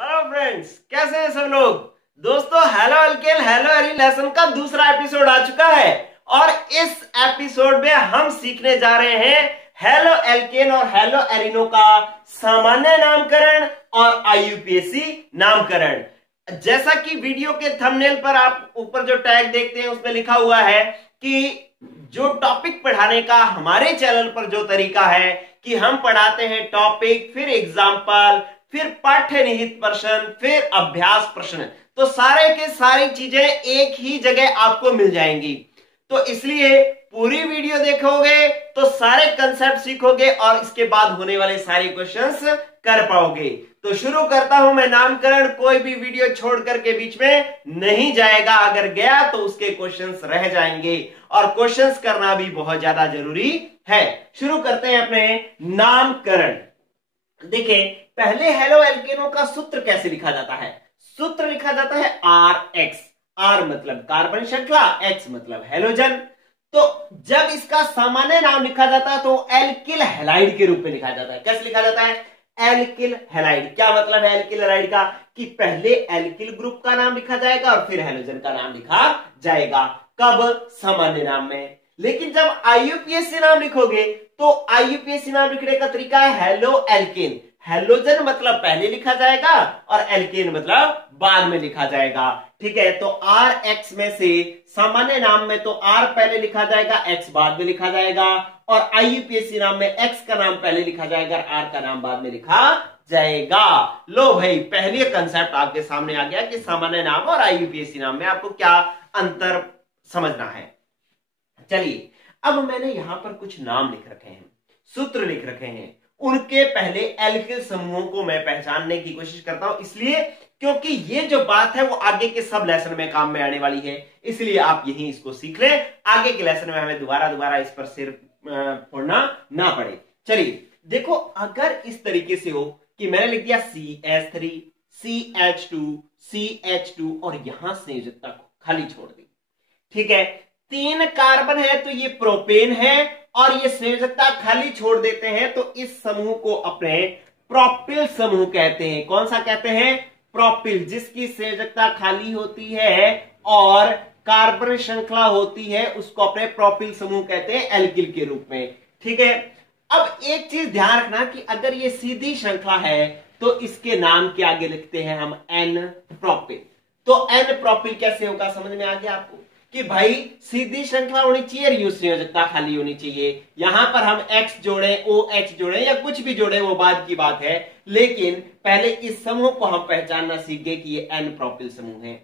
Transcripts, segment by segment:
Hello friends, कैसे हैं सब लोग। दोस्तों, hello alkane hello Erin lesson का दूसरा एपिसोड आ चुका है और इस एपिसोड में हम सीखने जा रहे हैं हेलो एल्केन और हेलो एरिनो का सामान्य नामकरण और आईयूपीएसी नामकरण। जैसा कि वीडियो के थंबनेल पर आप ऊपर जो टैग देखते हैं उसमें लिखा हुआ है कि जो टॉपिक पढ़ाने का हमारे चैनल पर जो तरीका है कि हम पढ़ाते हैं टॉपिक, फिर एग्जाम्पल, फिर पाठ्य निहित प्रश्न, फिर अभ्यास प्रश्न, तो सारे के सारी चीजें एक ही जगह आपको मिल जाएंगी। तो इसलिए पूरी वीडियो देखोगे तो सारे कंसेप्ट सीखोगे और इसके बाद होने वाले सारे क्वेश्चंस कर पाओगे। तो शुरू करता हूं मैं नामकरण। कोई भी वीडियो छोड़ करके बीच में नहीं जाएगा, अगर गया तो उसके क्वेश्चंस रह जाएंगे और क्वेश्चंस करना भी बहुत ज्यादा जरूरी है। शुरू करते हैं अपने नामकरण। देखिए, पहले हेलो एल्केनो का सूत्र कैसे लिखा जाता है। सूत्र लिखा जाता है RX। R मतलब कार्बन श्रृंखला, X मतलब हेलोजन। तो जब इसका सामान्य नाम लिखा जाता है तो एल्किल हैलाइड के रूप में लिखा जाता है। कैसे लिखा जाता है? Alkyl halide. क्या मतलब है एल्किल हैलाइड का? कि पहले एल्किल ग्रुप का नाम लिखा जाएगा और फिर हेलोजन का नाम लिखा जाएगा। कब? सामान्य नाम में। लेकिन जब आईयूपीएसी नाम लिखोगे तो आईयूपीएसी नाम लिखने का तरीका है हेलो एल्केन। हेलोजन मतलब पहले लिखा जाएगा और एल्केन मतलब बाद में लिखा जाएगा। ठीक है, तो RX में से सामान्य नाम में तो R पहले लिखा जाएगा, X बाद में लिखा जाएगा, और आईयूपीएसी नाम में X का नाम पहले लिखा जाएगा और R का नाम बाद में लिखा जाएगा। लो भाई, पहले कंसेप्ट आपके सामने आ गया कि सामान्य नाम और आईयूपीएसी नाम में आपको क्या अंतर समझना है। चलिए, अब मैंने यहां पर कुछ नाम लिख रखे हैं, सूत्र लिख रखे हैं, उनके पहले एल्किल समूहों को मैं पहचानने की कोशिश करता हूं, इसलिए क्योंकि ये जो बात है वो आगे के सब लेसन में काम में आने वाली है, इसलिए आप यहीं इसको सीख लें, आगे के लेसन में हमें दोबारा इस पर सिर फोड़ना ना पड़े। चलिए देखो, अगर इस तरीके से हो कि मैंने लिख दिया CH3 CH2 CH2 और यहां संयोजकता खाली छोड़ दी। ठीक है, 3 कार्बन है तो ये प्रोपेन है और ये संयोजकता खाली छोड़ देते हैं, तो इस समूह को अपने प्रोपिल समूह कहते हैं। कौन सा कहते हैं? प्रोपिल। जिसकी संयोजकता खाली होती है और कार्बन श्रृंखला होती है उसको अपने प्रोपिल समूह कहते हैं, एल्किल के रूप में। ठीक है, अब एक चीज ध्यान रखना कि अगर ये सीधी श्रृंखला है तो इसके नाम के आगे लिखते हैं हम N प्रोपिल। तो N प्रोपिल कैसे होगा, समझ में आ गया आपको कि भाई सीधी श्रृंखला होनी चाहिए और यू संयोजकता खाली होनी चाहिए। यहां पर हम X जोड़े, OH जोड़े या कुछ भी जोड़े वो बाद की बात है, लेकिन पहले इस समूह को हम पहचानना सीख गए कि ये N प्रोपिल समूह है।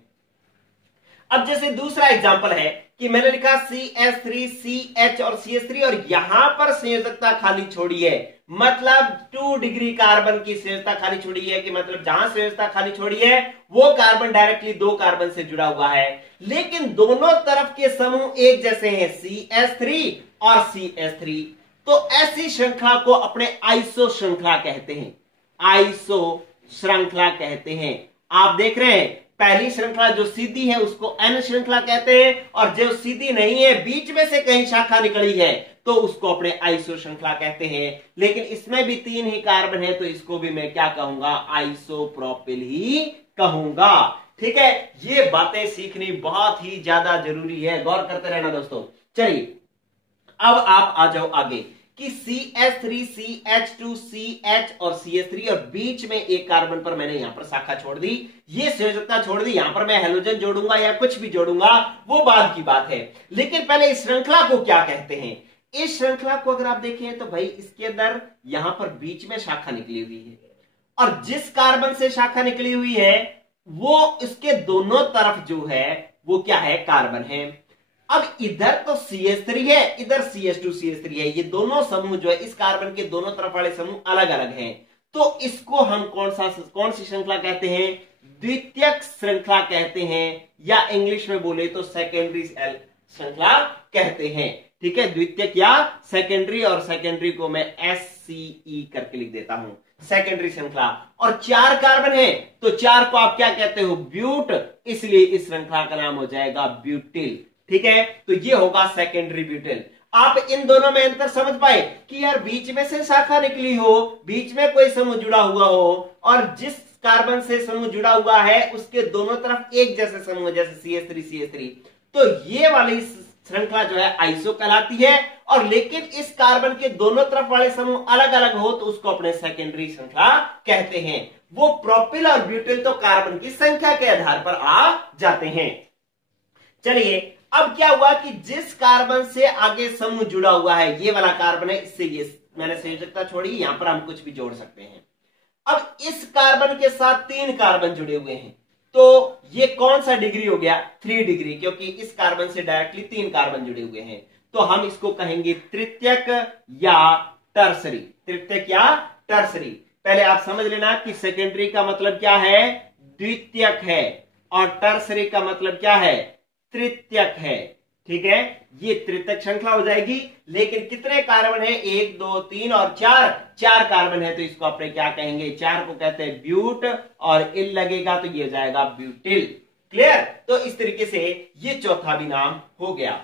अब जैसे दूसरा एग्जांपल है कि मैंने लिखा CH3 CH और CH3 और यहां पर संयोजकता खाली छोड़ी है, मतलब 2 डिग्री कार्बन की संयोजकता खाली छोड़ी है, कि मतलब जहां संयोजकता खाली छोड़ी है वो कार्बन डायरेक्टली 2 कार्बन से जुड़ा हुआ है, लेकिन दोनों तरफ के समूह एक जैसे हैं, CH3 और CH3। तो ऐसी श्रृंखला को अपने आइसो श्रृंखला कहते हैं, आइसो श्रृंखला कहते हैं। आप देख रहे हैं, पहली श्रृंखला जो सीधी है उसको N श्रृंखला कहते हैं और जो सीधी नहीं है, बीच में से कहीं शाखा निकली है, तो उसको अपने आइसो श्रृंखला कहते हैं। लेकिन इसमें भी 3 ही कार्बन है तो इसको भी मैं क्या कहूंगा? आइसोप्रोपिल ही कहूंगा। ठीक है, ये बातें सीखनी बहुत ही ज्यादा जरूरी है, गौर करते रहना दोस्तों। चलिए, अब आप आ जाओ आगे कि CH3 CH2 CH और CH3 और बीच में एक कार्बन पर मैंने यहां पर शाखा छोड़ दी, ये संयोजकता छोड़ दी, यहां पर मैं हेलोजन जोड़ूंगा या कुछ भी जोड़ूंगा वो बाद की बात है, लेकिन पहले इस श्रृंखला को क्या कहते हैं। इस श्रृंखला को अगर आप देखें तो भाई इसके अंदर यहां पर बीच में शाखा निकली हुई है और जिस कार्बन से शाखा निकली हुई है वो इसके दोनों तरफ जो है वो क्या है? कार्बन है। अब इधर तो CH3 है, इधर CH2 CH3 है, ये दोनों समूह जो है इस कार्बन के दोनों तरफ वाले समूह अलग अलग हैं, तो इसको हम कौन सी श्रृंखला कहते हैं? द्वितीयक श्रृंखला कहते हैं, या इंग्लिश में बोले तो सेकेंडरी श्रृंखला कहते हैं। ठीक है, द्वितीयक या सेकेंडरी, और सेकेंडरी को मैं SCE करके लिख देता हूं, सेकेंडरी श्रृंखला। और 4 कार्बन है तो 4 को आप क्या कहते हो? ब्यूट, इसलिए इस श्रृंखला का नाम हो जाएगा ब्यूटिल। ठीक है, तो ये होगा सेकेंडरी ब्यूटिल। आप इन दोनों में अंतर समझ पाए कि यार बीच में से शाखा निकली हो, बीच में कोई समूह जुड़ा हुआ हो और जिस कार्बन से समूह जुड़ा हुआ है उसके दोनों तरफ एक जैसे समूह, जैसे CH3 तो ये वाली श्रृंखला जो है आइसो कहलाती है। और लेकिन इस कार्बन के दोनों तरफ वाले समूह अलग अलग हो तो उसको अपने सेकेंडरी श्रृंखला कहते हैं। वो प्रोपिल और ब्यूटिल तो कार्बन की संख्या के आधार पर आ जाते हैं। चलिए अब क्या हुआ कि जिस कार्बन से आगे समूह जुड़ा हुआ है, ये वाला कार्बन है, इससे ये मैंने संयोजकता छोड़ी, यहां पर हम कुछ भी जोड़ सकते हैं। अब इस कार्बन के साथ 3 कार्बन जुड़े हुए हैं, तो ये कौन सा डिग्री हो गया? 3 डिग्री, क्योंकि इस कार्बन से डायरेक्टली 3 कार्बन जुड़े हुए हैं। तो हम इसको कहेंगे तृतीयक या टर्सरी। तृतीयक या टर्सरी। पहले आप समझ लेना कि सेकेंडरी का मतलब क्या है? द्वितीयक है, और टर्सरी का मतलब क्या है? तृतीयक है। ठीक है, ये तृतीयक श्रृंखला हो जाएगी। लेकिन कितने कार्बन है? 1 2 3 और 4 कार्बन है, तो इसको अपने क्या कहेंगे? 4 को कहते हैं ब्यूट, और इल लगेगा तो ये हो जाएगा ब्यूटिल। क्लियर? तो इस तरीके से ये चौथा भी नाम हो गया।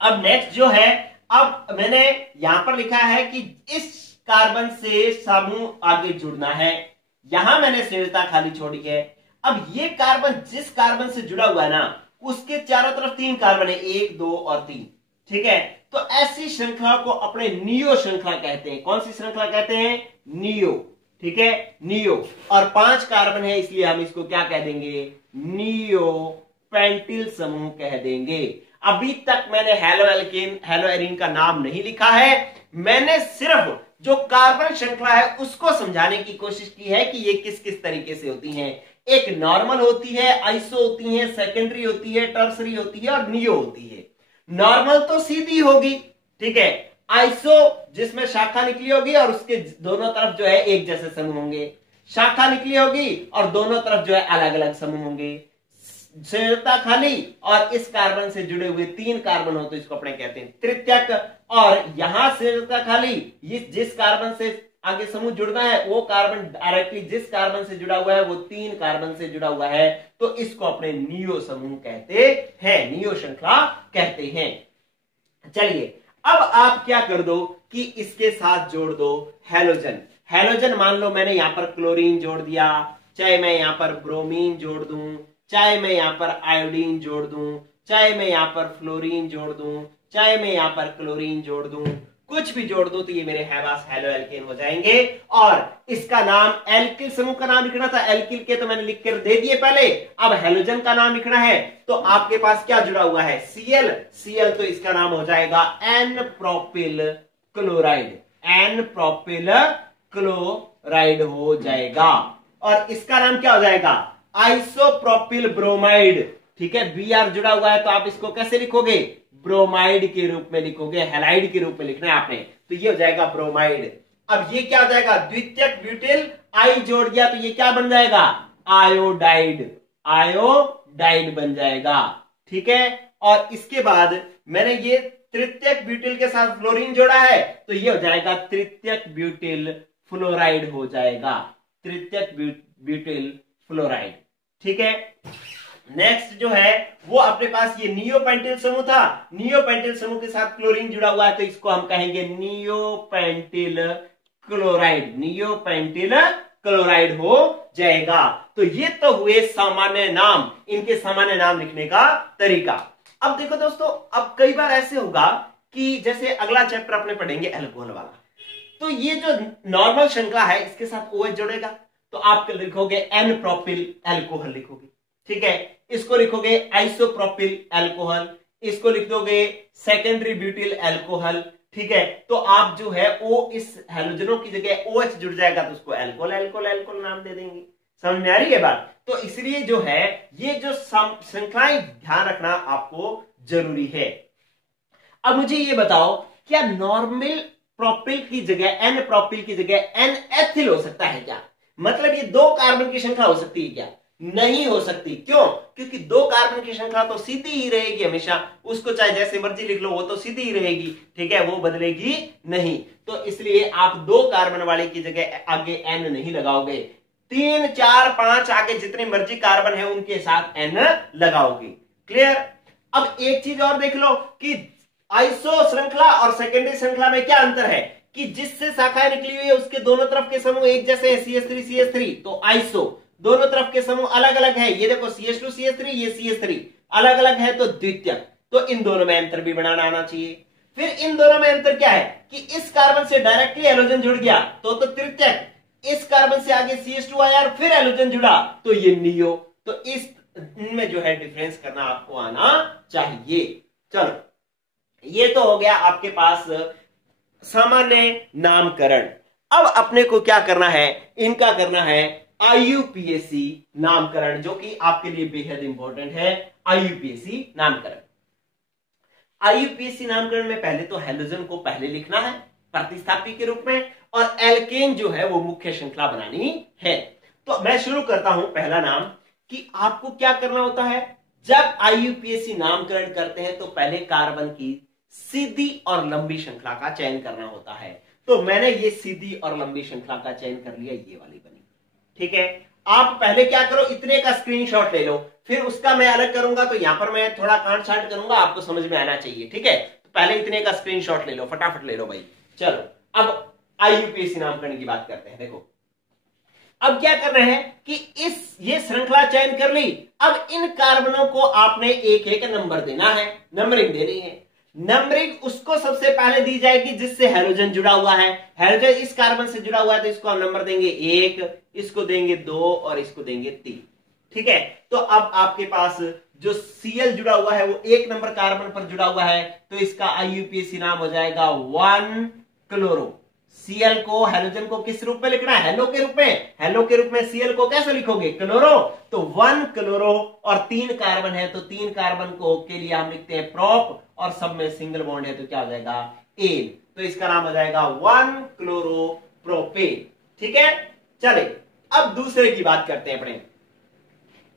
अब नेक्स्ट जो है, अब मैंने यहां पर लिखा है कि इस कार्बन से समूह आगे जुड़ना है, यहां मैंने संयोजकता खाली छोड़ी है। अब ये कार्बन जिस कार्बन से जुड़ा हुआ है ना, उसके चारों तरफ 3 कार्बन है, 1 2 और 3। ठीक है, तो ऐसी श्रृंखला को अपने नियो श्रृंखला कहते हैं। कौन सी श्रृंखला कहते हैं? नियो। ठीक है, नियो। और 5 कार्बन है, इसलिए हम इसको क्या कह देंगे? नियो पेंटिल समूह कह देंगे। अभी तक मैंने हेलो एल्केन, हेलो एरीन का नाम नहीं लिखा है। मैंने सिर्फ जो कार्बन श्रृंखला है उसको समझाने की कोशिश की है कि ये किस किस तरीके से होती हैं। एक नॉर्मल होती है, आइसो होती है, सेकेंडरी होती है, टर्सरी होती है, और नियो होती है। नॉर्मल तो सीधी होगी, ठीक है। आइसो जिसमें शाखा निकली होगी और उसके दोनों तरफ जो है एक जैसे समूह होंगे। शाखा निकली होगी और दोनों तरफ जो है अलग अलग समूह होंगे। संयोजकता खाली और इस कार्बन से जुड़े हुए 3 कार्बन हो तो इसको अपने कहते हैं तृतीयक। और यहां संयोजकता खाली, जिस कार्बन से आगे समूह जुड़ना है वो कार्बन डायरेक्टली जिस कार्बन से जुड़ा हुआ है वो 3 कार्बन से जुड़ा हुआ है, तो इसको अपने नियो समूह कहते हैं, नियो श्रृंखला कहते हैं। चलिए अब आप क्या कर दो कि इसके साथ जोड़ दो हैलोजन। हैलोजन मान लो मैंने यहां पर क्लोरीन जोड़ दिया, चाहे मैं यहां पर ब्रोमीन जोड़ दूं, चाहे मैं यहां पर आयोडीन जोड़ दूं, चाहे मैं यहां पर फ्लोरीन जोड़ दूं, चाहे मैं यहां पर क्लोरीन जोड़ दूं, कुछ भी जोड़ दूं तो ये मेरे हैवास हेलो एल्केन हो जाएंगे। और इसका नाम एल्किल समूह का नाम लिखना था, एल्किल के तो मैंने लिख कर दे दिए पहले। अब हैलोजन का नाम लिखना है तो आपके पास क्या जुड़ा हुआ है? Cl। Cl तो इसका नाम हो जाएगा n propyl chloride, n propyl chloride हो जाएगा। और इसका नाम क्या हो जाएगा? Isopropyl bromide. ठीक है, Br जुड़ा हुआ है तो आप इसको कैसे लिखोगे? ब्रोमाइड के रूप में लिखोगे, हैलाइड के रूप में लिखना है आपने, तो ये हो जाएगा ब्रोमाइड। अब ये क्या हो जाएगा? द्वितीयक ब्यूटिल, आई जोड़ दिया तो ये क्या बन जाएगा? आयोडाइड, आयोडाइड बन जाएगा। ठीक है, और इसके बाद मैंने ये तृतीयक ब्यूटिल के साथ फ्लोरीन जोड़ा है तो ये हो जाएगा तृतीयक ब्यूटिल फ्लोराइड हो जाएगा, तृतीयक ब्यूटिल फ्लोराइड। ठीक है, नेक्स्ट जो है वो अपने पास ये नियोपेंटिल समूह था, नियोपेंटिल समूह के साथ क्लोरीन जुड़ा हुआ है तो इसको हम कहेंगे नियोपेंटिल क्लोराइड, नियोपेंटिल क्लोराइड हो जाएगा। तो ये तो हुए सामान्य नाम, इनके सामान्य नाम लिखने का तरीका। अब देखो दोस्तों, अब कई बार ऐसे होगा कि जैसे अगला चैप्टर अपने पढ़ेंगे अल्कोहल वाला, तो ये जो नॉर्मल श्रृंखला है इसके साथ OH जुड़ेगा तो आप लिखोगे एन प्रोपिल एल्कोहल लिखोगे। ठीक है, इसको लिखोगे आइसोप्रोपिल एल्कोहल, इसको लिख दोगे सेकेंडरी ब्यूटिल एल्कोहल। ठीक है, तो आप जो है वो इस हैलोजनों की जगह OH जुड़ जाएगा तो उसको एल्कोहल एल्कोहल एल्कोहल नाम दे देंगे। समझ में आ रही है बात? तो इसलिए जो है ये जो श्रृंखलाएं ध्यान रखना आपको जरूरी है। अब मुझे ये बताओ, क्या नॉर्मल प्रोपिल की जगह एन प्रोपिल की जगह एन एथिल हो सकता है क्या? मतलब ये 2 कार्बन की श्रृंखला हो सकती है क्या? नहीं हो सकती। क्यों? क्योंकि 2 कार्बन की श्रृंखला तो सीधी ही रहेगी हमेशा, उसको चाहे जैसे मर्जी लिख लो वो तो सीधी ही रहेगी। ठीक है, वो बदलेगी नहीं। तो इसलिए आप 2 कार्बन वाले की जगह आगे एन नहीं लगाओगे, 3 4 5 आगे जितने मर्जी कार्बन है उनके साथ एन लगाओगे। क्लियर? अब एक चीज और देख लो कि आइसो श्रृंखला और सेकेंडरी श्रृंखला में क्या अंतर है। कि जिससे शाखाएं निकली हुई है उसके दोनों तरफ के समूह एक जैसे हैं, CH3 तो आइसो, दोनों तरफ के समूह अलग अलग है, ये देखो CH2 CH3, ये CH3 अलग अलग है तो द्वितीयक, तो इन दोनों में अंतर भी बनाना आना चाहिए। फिर इन दोनों में अंतर क्या है कि इस कार्बन से डायरेक्टली हैलोजन जुड़ गया तो तृतीयक, इस कार्बन से आगे CH2 आया और फिर हैलोजन जुड़ा तो ये नियो, तो इस इनमें जो है डिफरेंस करना आपको आना चाहिए। चलो ये तो हो गया आपके पास सामान्य नामकरण। अब अपने को क्या करना है, इनका करना है IUPAC नामकरण, जो कि आपके लिए बेहद इंपॉर्टेंट है। IUPAC नामकरण, IUPAC नामकरण में पहले तो हैलोजन को पहले लिखना है प्रतिस्थापी के रूप में, और एल्केन जो है वो मुख्य श्रृंखला बनानी है। तो मैं शुरू करता हूं पहला नाम, कि आपको क्या करना होता है जब IUPAC नामकरण करते हैं तो पहले कार्बन की सीधी और लंबी श्रृंखला का चयन करना होता है। तो मैंने ये सीधी और लंबी श्रृंखला का चयन कर लिया, ये वाली बनी। ठीक है, आप पहले क्या करो, इतने का स्क्रीनशॉट ले लो, फिर उसका मैं अलग करूंगा तो यहां पर मैं थोड़ा काट छाट करूंगा, आपको समझ में आना चाहिए। ठीक है, तो पहले इतने का स्क्रीनशॉट ले लो, फटाफट ले लो भाई। चलो अब IUPAC नामकरण की बात करते हैं। देखो अब क्या करना है कि ये श्रृंखला चयन कर ली, अब इन कार्बनों को आपने एक एक नंबर देना है, नंबरिंग देनी है। नंबरिंग उसको सबसे पहले दी जाएगी जिससे हैलोजन जुड़ा हुआ है। हैलोजन इस कार्बन से जुड़ा हुआ है तो इसको हम नंबर देंगे 1, इसको देंगे 2 और इसको देंगे 3। ठीक है, तो अब आपके पास जो Cl जुड़ा हुआ है वो 1 नंबर कार्बन पर जुड़ा हुआ है, तो इसका IUPAC नाम हो जाएगा 1 क्लोरो। Cl को, हैलोजन को किस रूप में लिखना है, हेलो के रूप में। हेलो के रूप में Cl को कैसे लिखोगे, क्लोरो, तो 1 क्लोरो, और 3 कार्बन है तो 3 कार्बन को के लिए हम लिखते हैं प्रोप, और सब में सिंगल बॉन्ड है तो क्या हो जाएगा, एन, तो इसका नाम हो जाएगा 1 क्लोरो प्रोपेन। ठीक है, चले अब दूसरे की बात करते हैं अपने।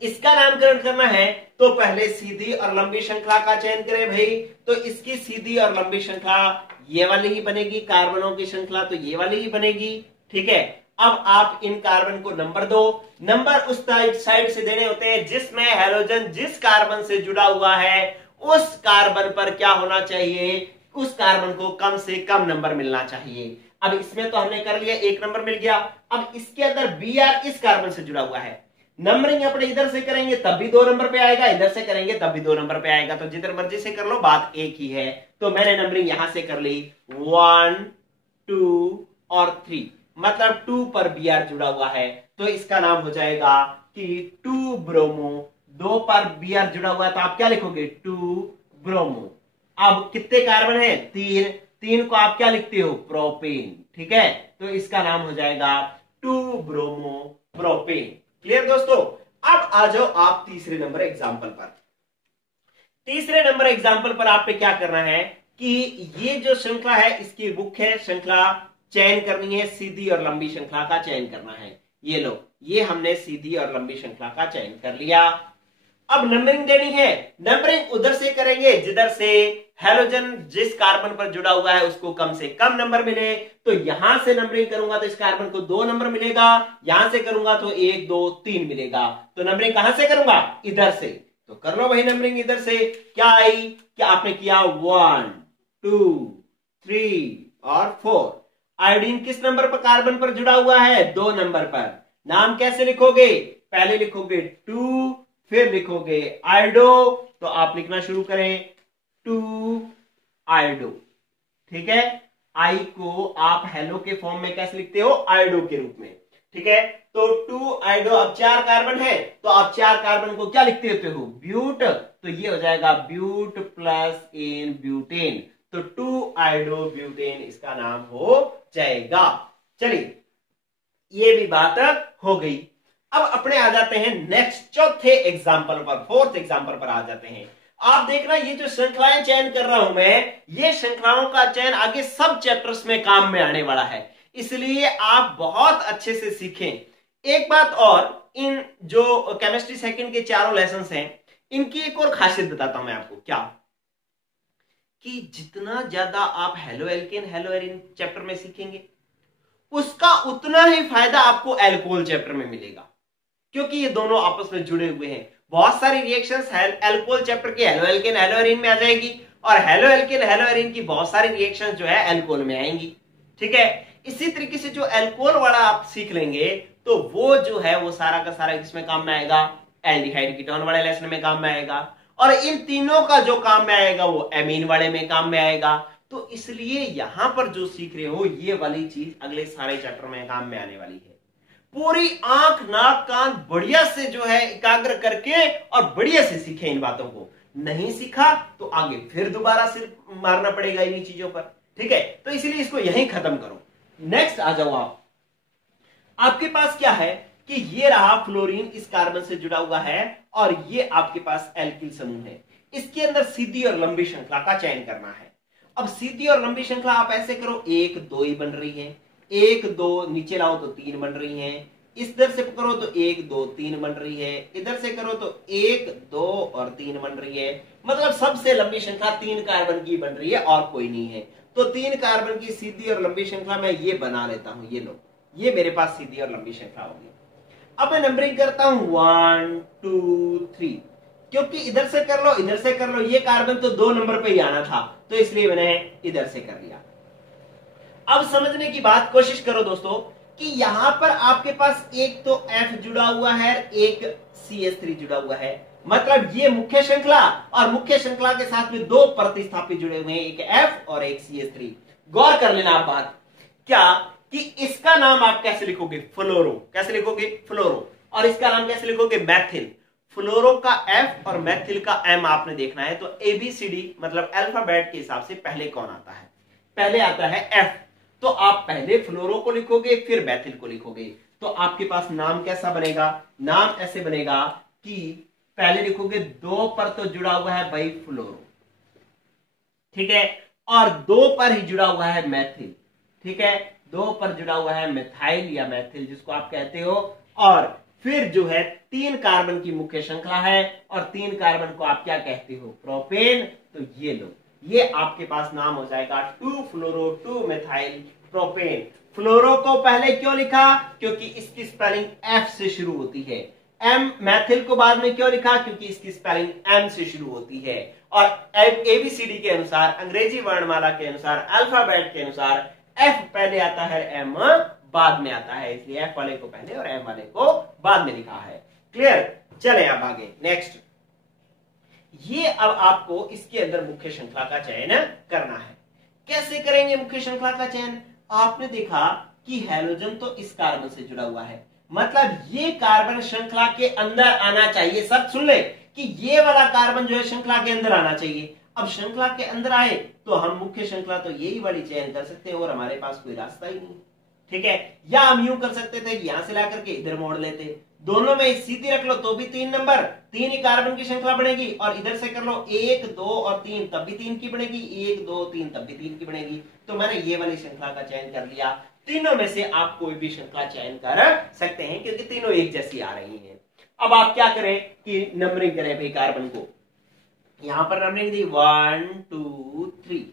इसका नामकरण करना है तो पहले सीधी और लंबी श्रृंखला का चयन करें भाई, तो इसकी सीधी और लंबी श्रृंखला ये वाली ही बनेगी, कार्बनों की श्रृंखला तो ये वाली ही बनेगी। ठीक है, अब आप इन कार्बन को नंबर दो, नंबर उस साइड से देने होते हैं जिसमें हैलोजन जिस कार्बन से जुड़ा हुआ है उस कार्बन पर क्या होना चाहिए, उस कार्बन को कम से कम नंबर मिलना चाहिए। अब इसमें तो हमने कर लिया, 1 नंबर मिल गया। अब इसके अंदर Br इस कार्बन से जुड़ा हुआ है, नंबरिंग अपने इधर से करेंगे तब भी 2 नंबर पे आएगा, इधर से करेंगे तब भी 2 नंबर पे आएगा, तो जिधर मर्जी से कर लो, बात एक ही है। तो मैंने नंबरिंग यहां से कर ली 1, 2 और 3, मतलब 2 पर Br जुड़ा हुआ है तो इसका नाम हो जाएगा कि 2 ब्रोमो। 2 पर Br जुड़ा हुआ है तो आप क्या लिखोगे, 2 ब्रोमो। अब कितने कार्बन है, 3, 3 को आप क्या लिखते हो, प्रोपेन। ठीक है, तो इसका नाम हो जाएगा 2 ब्रोमो प्रोपेन। क्लियर दोस्तों, अब आ जाओ आप तीसरे नंबर एग्जांपल पर। तीसरे नंबर एग्जांपल पर आप पे क्या करना है कि ये जो श्रृंखला है इसकी मुख्य श्रृंखला चयन करनी है, सीधी और लंबी श्रृंखला का चयन करना है। ये लो, ये हमने सीधी और लंबी श्रृंखला का चयन कर लिया। अब नंबरिंग देनी है, नंबरिंग उधर से करेंगे जिधर से हैलोजन जिस कार्बन पर जुड़ा हुआ है उसको कम से कम नंबर मिले। तो यहां से नंबरिंग करूंगा तो इस कार्बन को 2 नंबर मिलेगा, यहां से करूंगा तो 1, 2, 3 मिलेगा। तो नंबरिंग कहां से करूंगा, इधर से। तो कर लो भाई नंबरिंग इधर से। क्या आई, क्या आपने किया, 1, 2, 3 और 4। आयोडीन किस नंबर पर कार्बन पर जुड़ा हुआ है, 2 नंबर पर। नाम कैसे लिखोगे, पहले लिखोगे 2, फिर लिखोगे आयोडो, तो आप लिखना शुरू करें 2 आयोडो। ठीक है, आई को आप हेलो के फॉर्म में कैसे लिखते हो, आयोडो के रूप में। ठीक है, तो 2 आयोडो। अब 4 कार्बन है तो आप 4 कार्बन को क्या लिखते होते हो, ब्यूट, तो ये हो जाएगा ब्यूट प्लस एन ब्यूटेन, तो 2 आयोडो ब्यूटेन इसका नाम हो जाएगा। चलिए ये भी बात हो गई। अब अपने आ जाते हैं नेक्स्ट चौथे एग्जाम्पल पर, 4th एग्जाम्पल पर आ जाते हैं। आप देखना ये जो श्रृंखलाएं चयन कर रहा हूं मैं, ये श्रृंखलाओं का चयन आगे सब चैप्टर्स में काम में आने वाला है, इसलिए आप बहुत अच्छे से सीखें। एक बात और, इन जो केमिस्ट्री सेकंड के चारों लेसन्स हैं इनकी एक और खासियत बताता हूं मैं आपको, क्या कि जितना ज्यादा आप halo alkane hello arene chapter में सीखेंगे उसका उतना ही फायदा आपको एल्कोहल चैप्टर में मिलेगा, क्योंकि ये दोनों आपस में जुड़े हुए हैं। बहुत सारी रिएक्शंस एल्कोहल चैप्टर के हेलो एल्केन हेलो एरीन में आ जाएगी, और हेलो एल्केन हेलो एरीन की बहुत सारी रिएक्शंस जो है एल्कोहल में आएंगी। ठीक है। इसी तरीके से जो एल्कोहल वाला आप सीख लेंगे तो वो जो है वो सारा का सारा किसमें काम में आएगा, एल्डिहाइड कीटोन वाले लेसन में काम में आएगा, और इन तीनों का जो काम में आएगा वो एमीन वाले में काम में आएगा। तो इसलिए यहां पर जो सीख रहे हो ये वाली चीज अगले सारे चैप्टर में काम में आने वाली है। पूरी आंख नाक कान बढ़िया से जो है एकाग्र करके और बढ़िया से सीखे इन बातों को। नहीं सीखा तो आगे फिर दोबारा सिर मारना पड़ेगा इन चीजों पर, ठीक है। तो इसलिए इसको यहीं खत्म करो। नेक्स्ट आ जाओ आप। आपके पास क्या है कि ये रहा फ्लोरीन इस कार्बन से जुड़ा हुआ है और ये आपके पास एल्किल समूह है। इसके अंदर सीधी और लंबी श्रृंखला का चयन करना है। अब सीधी और लंबी श्रृंखला आप ऐसे करो, 1 2 ही बन रही है, 1 2 नीचे लाओ तो 3 बन रही है, इधर से करो तो 1 2 3 बन रही है, इधर से करो तो 1 2 और 3 बन रही है। मतलब सबसे लंबी श्रृंखला 3 कार्बन की बन रही है और कोई नहीं है। तो 3 कार्बन की सीधी और लंबी श्रृंखला मैं ये बना लेता हूं, ये लो, ये मेरे पास सीधी और लंबी श्रृंखला होगी। अब मैं नंबरिंग करता हूं 1 2 3, क्योंकि इधर से कर लो इधर से कर लो, ये कार्बन तो 2 नंबर पे ही आना था तो इसलिए मैंने इधर से कर लिया। अब समझने की बात कोशिश करो दोस्तों कि यहां पर आपके पास एक तो F जुड़ा हुआ है, एक CH3 जुड़ा हुआ है। मतलब ये मुख्य श्रृंखला और मुख्य श्रृंखला के साथ में 2 प्रतिस्थापी जुड़े हुए हैं, एक F और एक CH3। गौर कर लेना आप बात क्या कि इसका नाम आप कैसे लिखोगे, फ्लोरो। कैसे लिखोगे, फ्लोरो। और इसका नाम कैसे लिखोगे, मैथिल। फ्लोरो का F और मैथिल का M आपने देखना है। तो ABCD मतलब अल्फाबेट के हिसाब से पहले कौन आता है, पहले आता है F। तो आप पहले फ्लोरो को लिखोगे फिर मैथिल को लिखोगे। तो आपके पास नाम कैसा बनेगा, नाम ऐसे बनेगा कि पहले लिखोगे 2 पर तो जुड़ा हुआ है भाई फ्लोरो, ठीक है, और 2 पर ही जुड़ा हुआ है मैथिल, ठीक है, 2 पर जुड़ा हुआ है मिथाइल या मैथिल जिसको आप कहते हो। और फिर जो है 3 कार्बन की मुख्य श्रृंखला है और 3 कार्बन को आप क्या कहते हो, प्रोपेन। तो ये लो, ये आपके पास नाम हो जाएगा 2 फ्लोरो 2 मिथाइल प्रोपेन। फ्लोरो को पहले क्यों लिखा, क्योंकि इसकी स्पेलिंग F से शुरू होती है। M मैथिल को बाद में क्यों लिखा, क्योंकि इसकी स्पेलिंग M से शुरू होती है। और ABCD के अनुसार, अंग्रेजी वर्णमाला के अनुसार, अल्फाबेट के अनुसार F पहले आता है, M बाद में आता है, इसलिए F वाले को पहले और M वाले को बाद में लिखा है। क्लियर। चले अब आगे नेक्स्ट। ये अब आपको इसके अंदर मुख्य श्रृंखला का चयन करना है। कैसे करेंगे मुख्य श्रृंखला का चयन, आपने देखा कि हैलोजन तो इस कार्बन से जुड़ा हुआ है, मतलब ये कार्बन श्रृंखला के अंदर आना चाहिए। सब सुन ले कि ये वाला कार्बन जो है श्रृंखला के अंदर आना चाहिए। अब श्रृंखला के अंदर आए तो हम मुख्य श्रृंखला तो यही वाली चयन कर सकते हैं और हमारे पास कोई रास्ता ही नहीं, ठीक है। या हम यूं कर सकते थे कि यहां से ला करके इधर मोड़ लेते, दोनों में सीधी रख लो तो भी 3 नंबर, 3 ही कार्बन की श्रृंखला बनेगी, और इधर से कर लो 1 2 और 3 तब भी 3 की बनेगी, 1 2 3 तब भी 3 की बनेगी। तो मैंने ये वाली श्रृंखला का चयन कर लिया। तीनों में से आप कोई भी श्रृंखला चयन कर सकते हैं क्योंकि तीनों एक जैसी आ रही हैं। अब आप क्या करें कि नंबरिंग करें भाई कार्बन को। यहां पर नंबरिंग दी 1 2 3,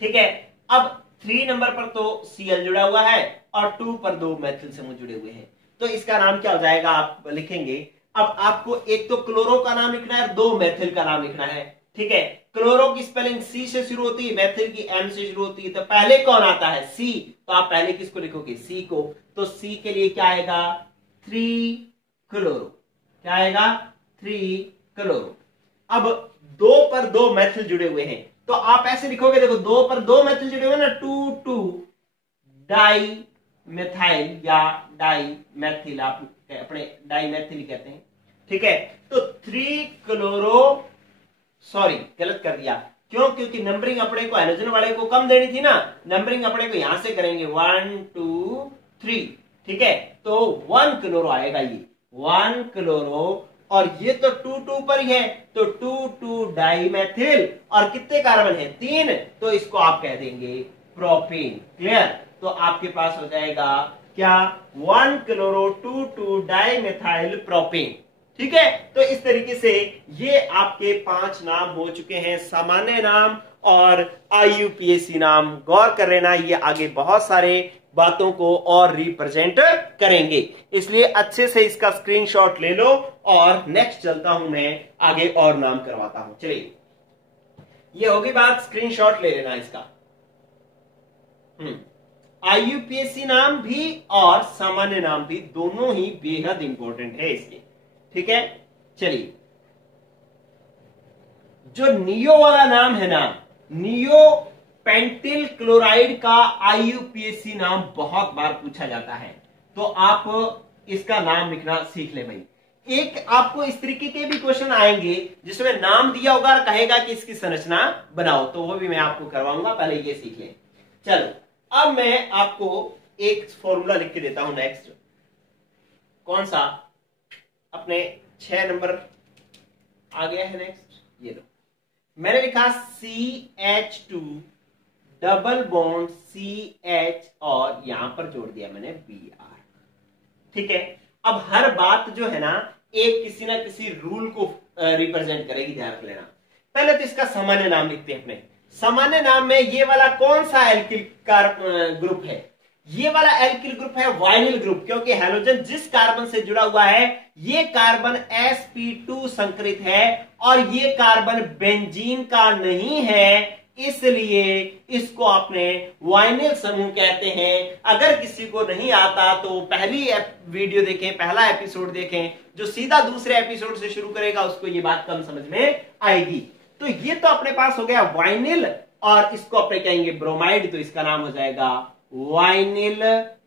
ठीक है। अब 3 नंबर पर तो Cl जुड़ा हुआ है और 2 पर 2 मैथिल समूह जुड़े हुए हैं, तो इसका नाम क्या हो जाएगा, आप लिखेंगे। अब आपको एक तो क्लोरो का नाम लिखना है, 2 मैथिल का नाम लिखना है, ठीक है। क्लोरो की स्पेलिंग C से शुरू होती है, मैथिल की M से शुरू होती है। तो पहले कौन आता है, C। तो आप पहले किसको लिखोगे, C को। तो C के लिए क्या आएगा, 3 क्लोरो। क्या आएगा, 3 क्लोरो। अब 2 पर 2 मैथिल जुड़े हुए हैं तो आप ऐसे लिखोगे, देखो 2 पर 2 मैथिल जुड़े हुए ना, 2 2 डाई मिथाइल या डाई मैथिल, आप अपने डाई मैथिल कहते हैं, ठीक है। तो 3 क्लोरो, सॉरी गलत कर दिया, क्यों, क्योंकि नंबरिंग अपने को हाइड्रोजन वाले को कम देनी थी ना, नंबरिंग अपने को यहां से करेंगे 1 2 3, ठीक है। तो 1 क्लोरो आएगा, ये 1 क्लोरो, और ये तो 2 2 पर ही है तो 2 2 डाई मैथिल, और कितने कार्बन है, 3, तो इसको आप कह देंगे प्रोपेन। क्लियर। तो आपके पास हो जाएगा क्या, 1 क्लोरो 2 2 डाई मिथाइल प्रोपेन, ठीक है। तो इस तरीके से ये आपके 5 नाम हो चुके हैं, सामान्य नाम और IUPAC नाम। गौर कर लेना, ये आगे बहुत सारे बातों को और रिप्रेजेंट करेंगे, इसलिए अच्छे से इसका स्क्रीनशॉट ले लो। और नेक्स्ट चलता हूं मैं आगे और नाम करवाता हूं। चलिए, ये होगी बात, स्क्रीनशॉट ले लेना इसका। आईयूपीएसी नाम भी और सामान्य नाम भी दोनों ही बेहद इंपॉर्टेंट है इसके। ठीक है, चलिए जो नियो वाला नाम है ना, नियो पेंटिल क्लोराइड का आईयूपीएसी नाम बहुत बार पूछा जाता है, तो आप इसका नाम लिखना सीख ले भाई। एक आपको इस तरीके के भी क्वेश्चन आएंगे जिसमें नाम दिया होगा और कहेगा कि इसकी संरचना बनाओ, तो वो भी मैं आपको करवाऊंगा, पहले ये सीख लें। चलो अब मैं आपको एक फॉर्मूला लिख के देता हूं नेक्स्ट। कौन सा? अपने 6 नंबर आ गया है नेक्स्ट, ये लो। मैंने लिखा CH2 डबल बॉन्ड CH और यहां पर जोड़ दिया मैंने Br। ठीक है, अब हर बात जो है ना एक किसी ना किसी रूल को रिप्रेजेंट करेगी, ध्यान रख लेना। पहले तो इसका सामान्य नाम लिखते हैं अपने। सामान्य नाम में ये वाला कौन सा एल्किल ग्रुप है? ये वाला एल्किल ग्रुप है वाइनिल ग्रुप, क्योंकि हैलोजन जिस कार्बन से जुड़ा हुआ है ये कार्बन sp2 संकरित है और ये कार्बन बेंजीन का नहीं है, इसलिए इसको आपने वाइनिल समूह कहते हैं। अगर किसी को नहीं आता तो पहली वीडियो देखें, पहला एपिसोड देखें, जो सीधा दूसरे एपिसोड से शुरू करेगा उसको ये बात कम समझ में आएगी। तो ये तो अपने पास हो गया वाइनिल, और इसको अपने कहेंगे ब्रोमाइड, तो इसका नाम हो जाएगा वाइनिल,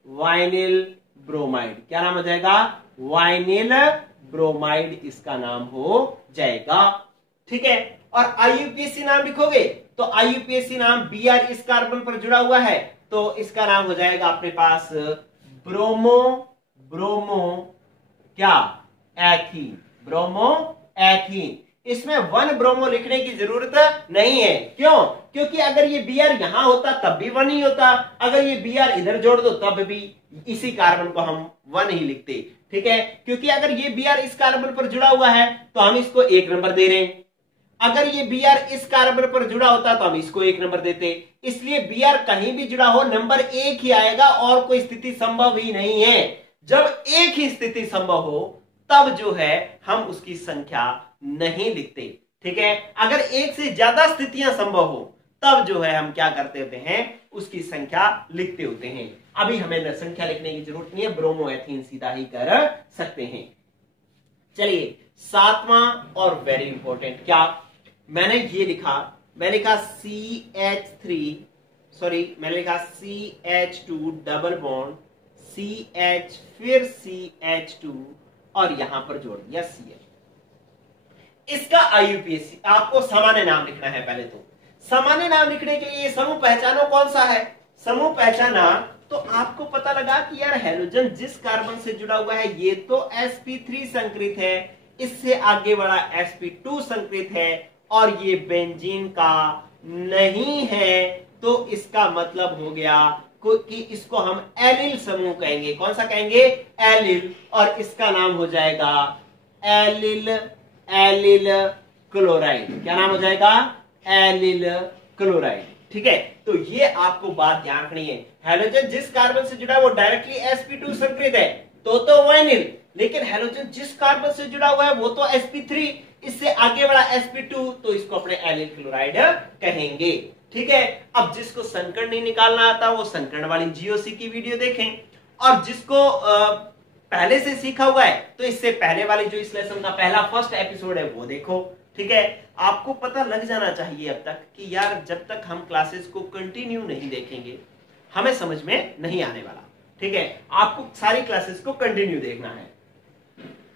वाइनिल ब्रोमाइड। क्या नाम हो जाएगा? वाइनिल ब्रोमाइड इसका नाम हो जाएगा। ठीक है, और आईयूपीएसी नाम लिखोगे तो आईयूपीएसी नाम Br इस कार्बन पर जुड़ा हुआ है, तो इसका नाम हो जाएगा अपने पास ब्रोमो, ब्रोमो क्या? Ethene, bromo ethene. इसमें 1 ब्रोमो लिखने की जरूरत नहीं है। क्यों? क्योंकि अगर ये Br यहां होता तब भी 1 ही होता, अगर ये Br इधर जोड़ दो तब भी इसी कार्बन को हम 1 ही लिखते। ठीक है, क्योंकि अगर ये Br इस कार्बन पर जुड़ा हुआ है तो हम इसको 1 नंबर दे रहे हैं, अगर ये Br इस कार्बन पर जुड़ा होता तो हम इसको 1 नंबर देते। इसलिए Br कहीं भी जुड़ा हो नंबर 1 ही आएगा, और कोई स्थिति संभव ही नहीं है। जब एक ही स्थिति संभव हो तब जो है हम उसकी संख्या नहीं लिखते। ठीक है, अगर एक से ज्यादा स्थितियां संभव हो तब जो है हम क्या करते होते हैं, उसकी संख्या लिखते होते हैं। अभी हमें संख्या लिखने की जरूरत नहीं है, ब्रोमो एथीन सीधा ही कर सकते हैं। चलिए 7वां और वेरी इंपॉर्टेंट, क्या मैंने ये लिखा? मैंने लिखा CH2 डबल बॉन्ड CH फिर CH2 और यहां पर जोड़ दिया CH। इसका आईयूपीएसी आपको सामान्य नाम लिखना है। पहले तो सामान्य नाम लिखने के लिए समूह पहचानो कौन सा है। समूह पहचाना तो आपको पता लगा कि यार हैलोजन जिस कार्बन से जुड़ा हुआ है ये तो sp3 संकरित है, इससे आगे वाला sp2 संकरित है और ये बेंजीन का नहीं है, तो इसका मतलब हो गया कि इसको हम एलिल समूह कहेंगे। कौन सा कहेंगे? एलिल, और इसका नाम हो जाएगा एलिल, एलिल क्लोराइड। क्या नाम हो जाएगा? Allyl chloride. ठीक है, तो ये आपको बात ध्यान रखनी है। हैलोजन जिस कार्बन से जुड़ा है वो डायरेक्टली sp2 संकरित है तो वाइनिल, लेकिन हैलोजन जिस कार्बन से जुड़ा हुआ है वो तो sp3, इससे आगे वाला sp2, तो इसको अपने एलिल क्लोराइड कहेंगे। ठीक है, अब जिसको संकर्ण नहीं निकालना आता वो संकर्ण वाली जीओसी की वीडियो देखें, और जिसको पहले से सीखा हुआ है तो इससे पहले वाली जो इस लेसन का पहला फर्स्ट एपिसोड है वो देखो। ठीक है, आपको पता लग जाना चाहिए अब तक कि यार जब तक हम क्लासेस को कंटिन्यू नहीं देखेंगे हमें समझ में नहीं आने वाला। ठीक है, आपको सारी क्लासेस को कंटिन्यू देखना है।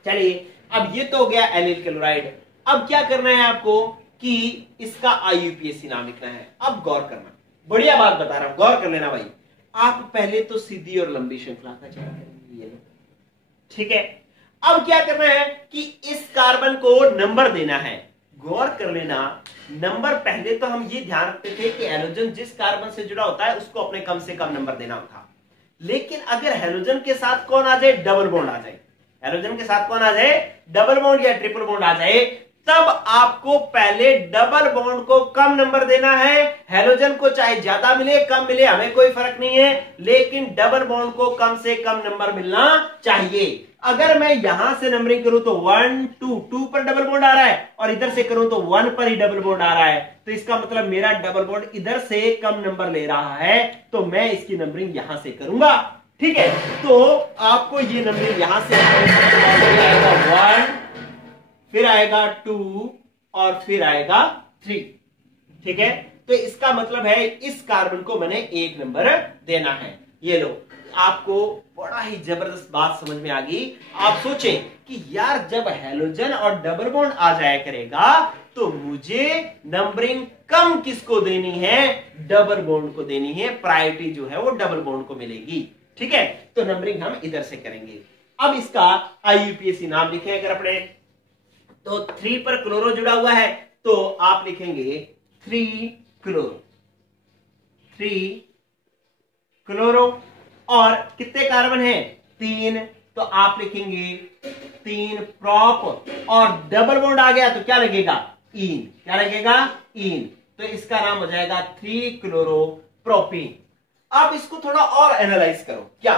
चलिए, अब ये तो हो गया एलिल क्लोराइड। अब क्या करना है आपको कि इसका आईयूपीएसी नाम लिखना है। अब गौर करना, बढ़िया बात बता रहा हूं, गौर कर लेना भाई। आप पहले तो सीधी और लंबी श्रृंखला का चयन करेंगे। ठीक है, अब क्या करना है कि इस कार्बन को नंबर देना है। गौर कर लेना, नंबर पहले तो हम ये ध्यान रखते थे कि हैलोजन जिस कार्बन से जुड़ा होता है उसको अपने कम से कम नंबर देना था, लेकिन अगर हैलोजन के साथ कौन आ जाए? डबल बॉन्ड आ जाए। हैलोजन के साथ कौन आ जाए? डबल बॉन्ड या ट्रिपल बॉन्ड आ जाए, तब आपको पहले डबल बॉन्ड को कम नंबर देना है। हेलोजन को चाहे ज्यादा मिले कम मिले हमें कोई फर्क नहीं है, लेकिन डबल बॉन्ड को कम से कम नंबर मिलना चाहिए। अगर मैं यहां से नंबरिंग करूं तो 1 2 पर डबल बॉन्ड आ रहा है और इधर से करूं तो 1 पर ही डबल बॉन्ड आ रहा है, तो इसका मतलब मेरा डबल बॉन्ड इधर से कम नंबर ले रहा है, तो मैं इसकी नंबरिंग यहां से करूंगा। ठीक है, तो आपको ये नंबरिंग यहां से आएगा 1, फिर आएगा 2 और फिर आएगा 3। ठीक है, तो इसका मतलब है इस कार्बन को मैंने 1 नंबर देना है। ये लो, आपको बड़ा ही जबरदस्त बात समझ में आ गई। आप सोचें कि यार जब हेलोजन और डबल बॉन्ड आ जाया करेगा तो मुझे नंबरिंग कम किसको देनी है? डबल बॉन्ड को देनी है। प्रायोरिटी जो है वो डबल बॉन्ड को मिलेगी। ठीक है, तो नंबरिंग हम इधर से करेंगे। अब इसका IUPAC नाम लिखे अगर अपने, तो 3 पर क्लोरो जुड़ा हुआ है तो आप लिखेंगे 3 क्लोरो, 3 क्लोरो। और कितने कार्बन है? 3, तो आप लिखेंगे 3 प्रोप। और डबल बॉन्ड आ गया तो क्या लगेगा? इन। क्या लगेगा? इन। तो इसका नाम हो जाएगा 3 क्लोरो प्रोपीन। आप इसको थोड़ा और एनालाइज करो, क्या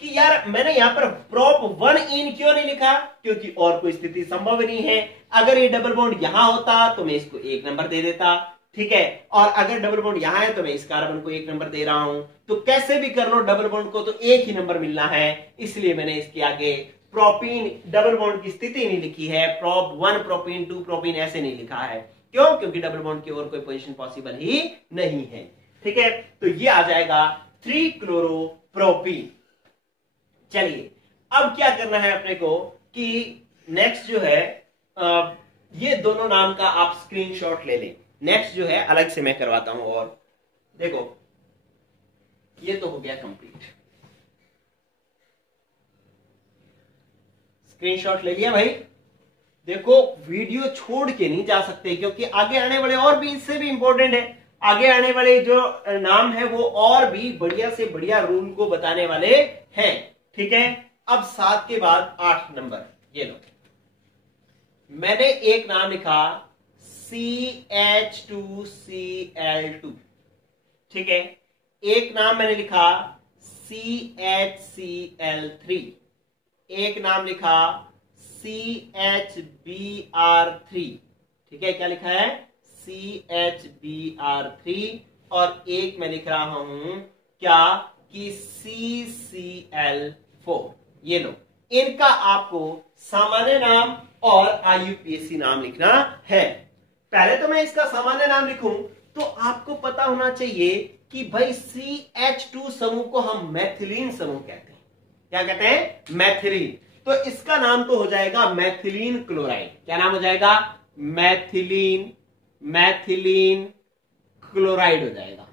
कि यार मैंने यहां पर प्रोप 1 इन क्यों नहीं लिखा? क्योंकि और कोई स्थिति संभव नहीं है। अगर ये डबल बॉन्ड यहां होता तो मैं इसको 1 नंबर दे देता। ठीक है, और अगर डबल बॉन्ड यहां है तो मैं इस कार्बन को 1 नंबर दे रहा हूं। तो कैसे भी कर लो डबल बॉन्ड को तो 1 ही नंबर मिलना है, इसलिए मैंने इसके आगे प्रोपीन डबल बॉन्ड की स्थिति नहीं लिखी है। प्रोप 1 प्रोपीन 2 प्रोपीन ऐसे नहीं लिखा है। क्यों? क्योंकि डबल बॉन्ड की और कोई पोजीशन पॉसिबल ही नहीं है। ठीक है, तो ये आ जाएगा 3 क्लोरो प्रोपीन। चलिए, अब क्या करना है अपने को कि नेक्स्ट जो है ये दोनों नाम का आप स्क्रीनशॉट ले लें। नेक्स्ट जो है अलग से मैं करवाता हूं। और देखो, ये तो हो गया कंप्लीट। स्क्रीनशॉट ले लिया भाई। देखो, वीडियो छोड़ के नहीं जा सकते क्योंकि आगे आने वाले और भी इससे भी इंपॉर्टेंट है। आगे आने वाले जो नाम है वो और भी बढ़िया से बढ़िया रूल को बताने वाले हैं। ठीक है, अब 7 के बाद 8 नंबर, ये लो। मैंने एक नाम लिखा CH2Cl2। ठीक है, एक नाम मैंने लिखा CHCl3, एक नाम लिखा CHBr3। ठीक है, क्या लिखा है? CHBr3। और एक मैं लिख रहा हूं क्या कि CCl4। ये लो, इनका आपको सामान्य नाम और IUPAC नाम लिखना है। पहले तो मैं इसका सामान्य नाम लिखूं तो आपको पता होना चाहिए कि भाई CH2 समूह को हम मैथिलीन समूह कहते हैं। क्या कहते हैं? मैथिलीन। तो इसका नाम तो हो जाएगा मैथिलीन क्लोराइड। क्या नाम हो जाएगा? मैथिलीन क्लोराइड हो जाएगा।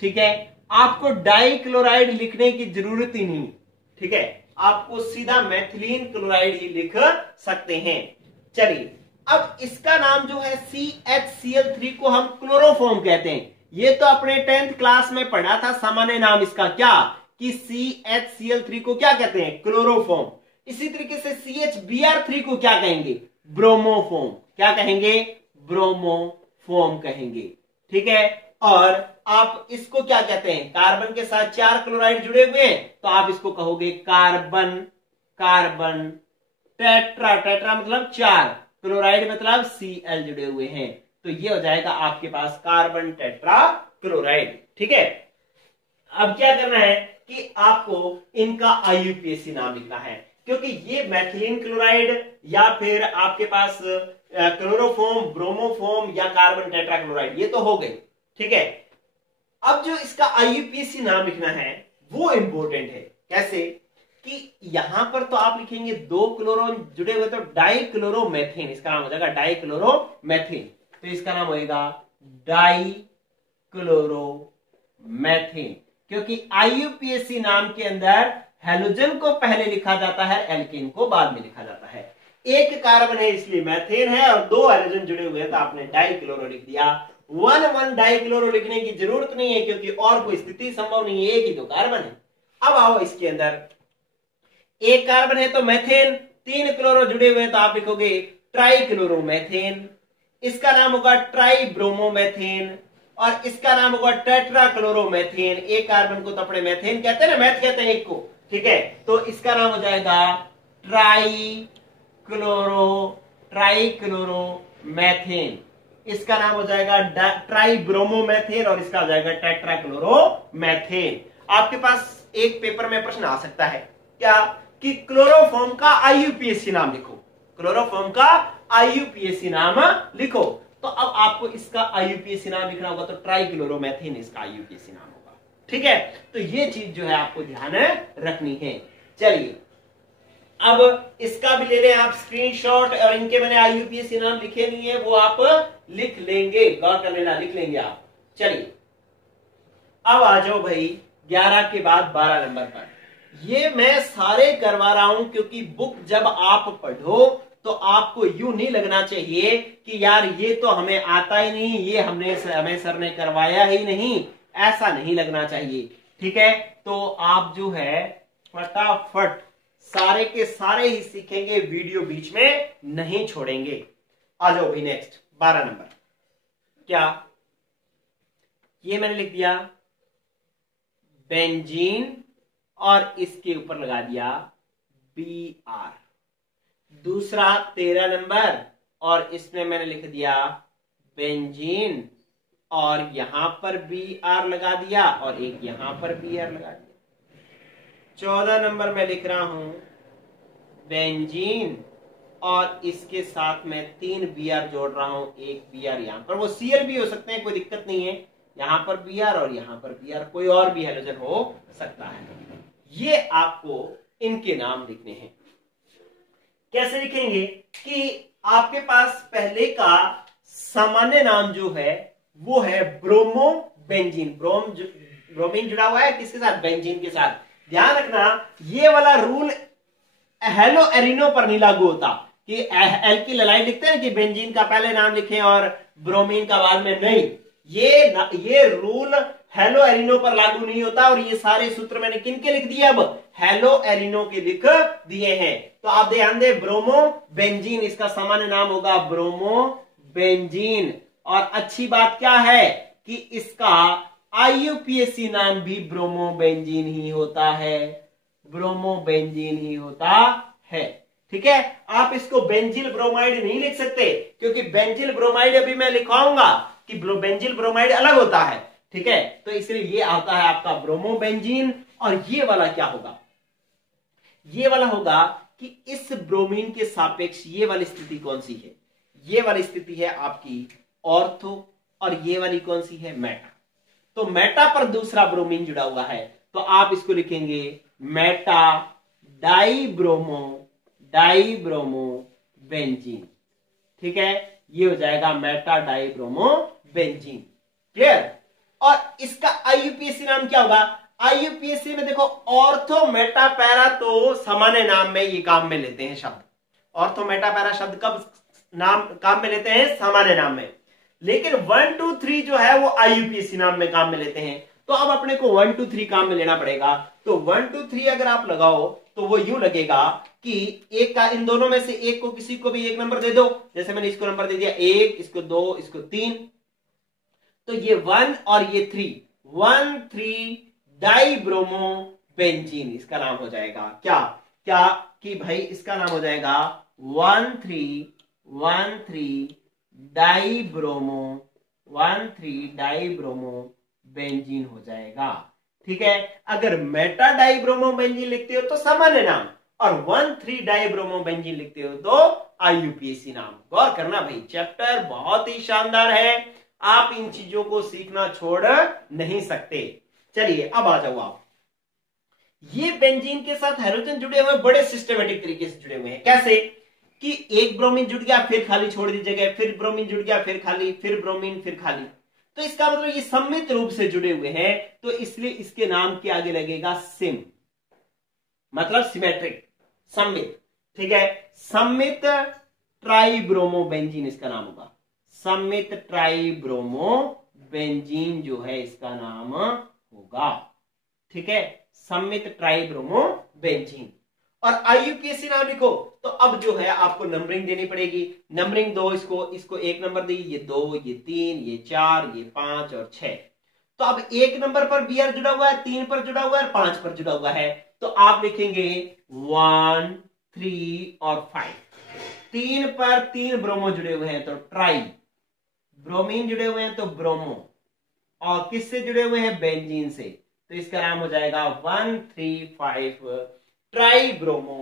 ठीक है, आपको डाई क्लोराइड लिखने की जरूरत ही नहीं। ठीक है, आपको सीधा मैथिलीन क्लोराइड ही लिख सकते हैं। चलिए, अब इसका नाम जो है CHCl3 को हम क्लोरोफॉर्म कहते हैं। ये तो अपने 10th क्लास में पढ़ा था सामान्य नाम इसका, क्या कि CHCl3 को क्या कहते हैं? क्लोरोफॉर्म। इसी तरीके से CHBr3 को क्या कहेंगे? ब्रोमोफॉर्म। क्या कहेंगे? ब्रोमोफॉर्म कहेंगे। ठीक है, और आप इसको क्या कहते हैं? कार्बन के साथ 4 क्लोराइड जुड़े हुए हैं तो आप इसको कहोगे कार्बन टेट्रा। टेट्रा मतलब 4, क्लोराइड मतलब Cl जुड़े हुए हैं, तो ये हो जाएगा आपके पास कार्बन टेट्रा क्लोराइड। ठीक है, अब क्या करना है कि आपको इनका IUPAC नाम लिखना है, क्योंकि ये मैथिलीन क्लोराइड या फिर आपके पास क्लोरोफॉर्म, ब्रोमोफॉर्म या कार्बन टेट्रा क्लोराइड, ये तो हो गई। ठीक है, अब जो इसका IUPAC नाम लिखना है वो इंपॉर्टेंट है। कैसे कि यहां पर तो आप लिखेंगे 2 क्लोरो जुड़े हुए तो डाइक्लोरोमेथेन, इसका नाम हो जाएगा डाइक्लोरोमेथेन। तो इसका नाम होगा डाइक्लोरोमेथेन, क्योंकि IUPAC नाम के अंदर हेलोजन को पहले लिखा जाता है, एल्केन को बाद में लिखा जाता है। एक कार्बन है इसलिए मैथेन है और 2 हेलोजन जुड़े हुए तो आपने डाइक्लोरो लिख दिया। 1 डाइक्लोरो लिखने की जरूरत नहीं है क्योंकि और कोई स्थिति संभव नहीं है, एक ही तो कार्बन है। अब आओ, इसके अंदर एक कार्बन है तो मैथेन, 3 क्लोरो जुड़े हुए तो आप लिखोगे ट्राइक्लोरोमेथेन, इसका नाम होगा ट्राइब्रोमोमेथेन, और इसका नाम होगा टेट्राक्लोरोमेथेन। एक कार्बन को तो अपने मेथेन कहते हैं ना, मैथ कहते हैं एक को, ठीक है। तो इसका नाम हो जाएगा ट्राइक्लोरोमेथेन, इसका नाम हो जाएगा ट्राइब्रोमोमेथेन, और इसका हो जाएगा टेट्राक्लोरोमेथेन। आपके पास एक पेपर में प्रश्न आ सकता है क्या कि क्लोरोफॉर्म का आईयूपीएसी नाम लिखो, क्लोरोफॉर्म का आईयूपीएसी नाम लिखो। तो अब आपको इसका आईयूपीएसी नाम लिखना होगा, तो ट्राइक्लोरोमेथेन इसका आईयूपीएसी नाम होगा, ठीक है। तो ये चीज जो है आपको ध्यान रखनी है। चलिए अब इसका भी ले लें आप स्क्रीनशॉट, और इनके मैंने आईयूपीएसी नाम लिखे नहीं है, वो आप लिख लेंगे, गौर कर लेना, लिख लेंगे आप। चलिए अब आ जाओ भाई 11 के बाद 12 नंबर पर। ये मैं सारे करवा रहा हूं क्योंकि बुक जब आप पढ़ो तो आपको यूं नहीं लगना चाहिए कि यार ये तो हमें आता ही नहीं, ये हमें सर ने करवाया ही नहीं, ऐसा नहीं लगना चाहिए, ठीक है। तो आप जो है फटाफट सारे के सारे ही सीखेंगे, वीडियो बीच में नहीं छोड़ेंगे। आ जाओ भाई नेक्स्ट 12 नंबर। क्या ये मैंने लिख दिया बेंजीन, और इसके ऊपर लगा दिया Br। दूसरा 13 नंबर, और इसमें मैंने लिख दिया बेंजीन, और यहां पर Br लगा दिया, और एक यहां पर Br लगा दिया। 14 नंबर में लिख रहा हूं बेंजीन, और इसके साथ में 3 Br जोड़ रहा हूं, एक Br यहां पर, वो Cl भी हो सकते हैं, कोई दिक्कत नहीं है, यहां पर Br और यहां पर Br, कोई और भी हैलोजन हो सकता है। ये आपको इनके नाम लिखने हैं। कैसे लिखेंगे कि आपके पास पहले का सामान्य नाम जो है वो है ब्रोमो बेंजीन, ब्रोमीन जुड़ा हुआ है किसके साथ, बेंजीन के साथ। ध्यान रखना ये वाला रूल हेलो एरिनो पर नहीं लागू होता कि एल्किल हैलाइड लिखते हैं कि बेंजीन का पहले नाम लिखें और ब्रोमीन का बाद में, नहीं, ये रूल हेलो एरिनो पर लागू नहीं होता। और ये सारे सूत्र मैंने किनके लिख दिए, अब हेलो एरिनो के लिख दिए हैं। तो आप ध्यान दें, ब्रोमो बेंजीन इसका सामान्य नाम होगा ब्रोमो बेंजीन। और अच्छी बात क्या है कि इसका आईयूपीएसी नाम भी ब्रोमो बेंजीन ही होता है, ब्रोमो बेंजीन ही होता है, ठीक है। आप इसको बेंजिल ब्रोमाइड नहीं लिख सकते क्योंकि बेंजिल ब्रोमाइड अभी मैं लिखवाऊंगा कि बेंजिल ब्रोमाइड अलग होता है, ठीक है। तो इसलिए ये आता है आपका ब्रोमो बेंजीन। और ये वाला क्या होगा, ये वाला होगा कि इस ब्रोमीन के सापेक्ष ये वाली स्थिति कौन सी है, ये वाली स्थिति है आपकी ऑर्थो, और ये वाली कौन सी है, मेटा। तो मेटा पर दूसरा ब्रोमीन जुड़ा हुआ है, तो आप इसको लिखेंगे मेटा डाइब्रोमो बेंजीन, ठीक है। ये हो जाएगा मेटा डाइब्रोमो बेंजीन, क्लियर। और इसका आईयूपीएसी नाम क्या होगा, आईयूपीएसी में देखो ऑर्थो मेटा पैरा तो सामान्य नाम में ये काम में लेते हैं शब्द, ऑर्थो मेटा पैरा शब्द कब नाम काम में लेते हैं, सामान्य नाम में। लेकिन 1 2 3 जो है वो आईयूपीएसी नाम में काम में लेते हैं। तो अब अपने को 1 2 3 काम में लेना पड़ेगा। तो 1 2 3 अगर आप लगाओ तो वो यूं लगेगा कि एक का इन दोनों में से एक को किसी को भी एक नंबर दे दो, जैसे मैंने इसको नंबर दे दिया 1, इसको 2, इसको 3, तो ये 1 और ये 1 3 डाइब्रोमो बेंजीन इसका नाम हो जाएगा। क्या क्या कि भाई इसका नाम हो जाएगा 1 3 डाइब्रोमो बेंजीन हो जाएगा, ठीक है। अगर मेटा डाइब्रोमो बेंजीन लिखते हो तो सामान्य नाम, और 1 3 डाइब्रोमो बेंजीन लिखते हो तो आईयूपीएसी नाम। गौर करना भाई, चैप्टर बहुत ही शानदार है, आप इन चीजों को सीखना छोड़ नहीं सकते। चलिए अब आ जाओ आप, ये बेंजीन के साथ हाइड्रोजन जुड़े हुए बड़े सिस्टमेटिक तरीके से जुड़े हुए हैं। कैसे कि एक ब्रोमीन जुड़ गया फिर खाली छोड़ दी जगह, फिर ब्रोमीन जुड़ गया फिर खाली, फिर ब्रोमीन फिर खाली। तो इसका मतलब ये सम्मित रूप से जुड़े हुए हैं, तो इसलिए इसके नाम के आगे लगेगा सिम, मतलब सिमेट्रिक, सम्मित, ठीक है। सम्मित ट्राइब्रोमो बेंजीन इसका नाम होगा, सम्मित ट्राइब्रोमो बेंजीन जो है इसका नाम होगा, ठीक है, सम्मित ट्राइब्रोमो बेंजीन। और IUPAC नाम लिखो तो अब जो है आपको नंबरिंग देनी पड़ेगी। नंबरिंग दो, इसको 1 नंबर दी, ये 2, ये 3, ये 4, ये 5 और 6। तो अब 1 नंबर पर BR जुड़ा हुआ है, 3 पर जुड़ा हुआ है, 5 पर जुड़ा हुआ है, तो आप लिखेंगे 1, 3 और 5। 3 पर 3 ब्रोमो जुड़े हुए हैं तो ट्राई, ब्रोमीन जुड़े हुए हैं तो ब्रोमो, और किससे जुड़े हुए हैं? बेंजीन से, तो इसका नाम हो जाएगा 1,3,5 ट्राई ब्रोमो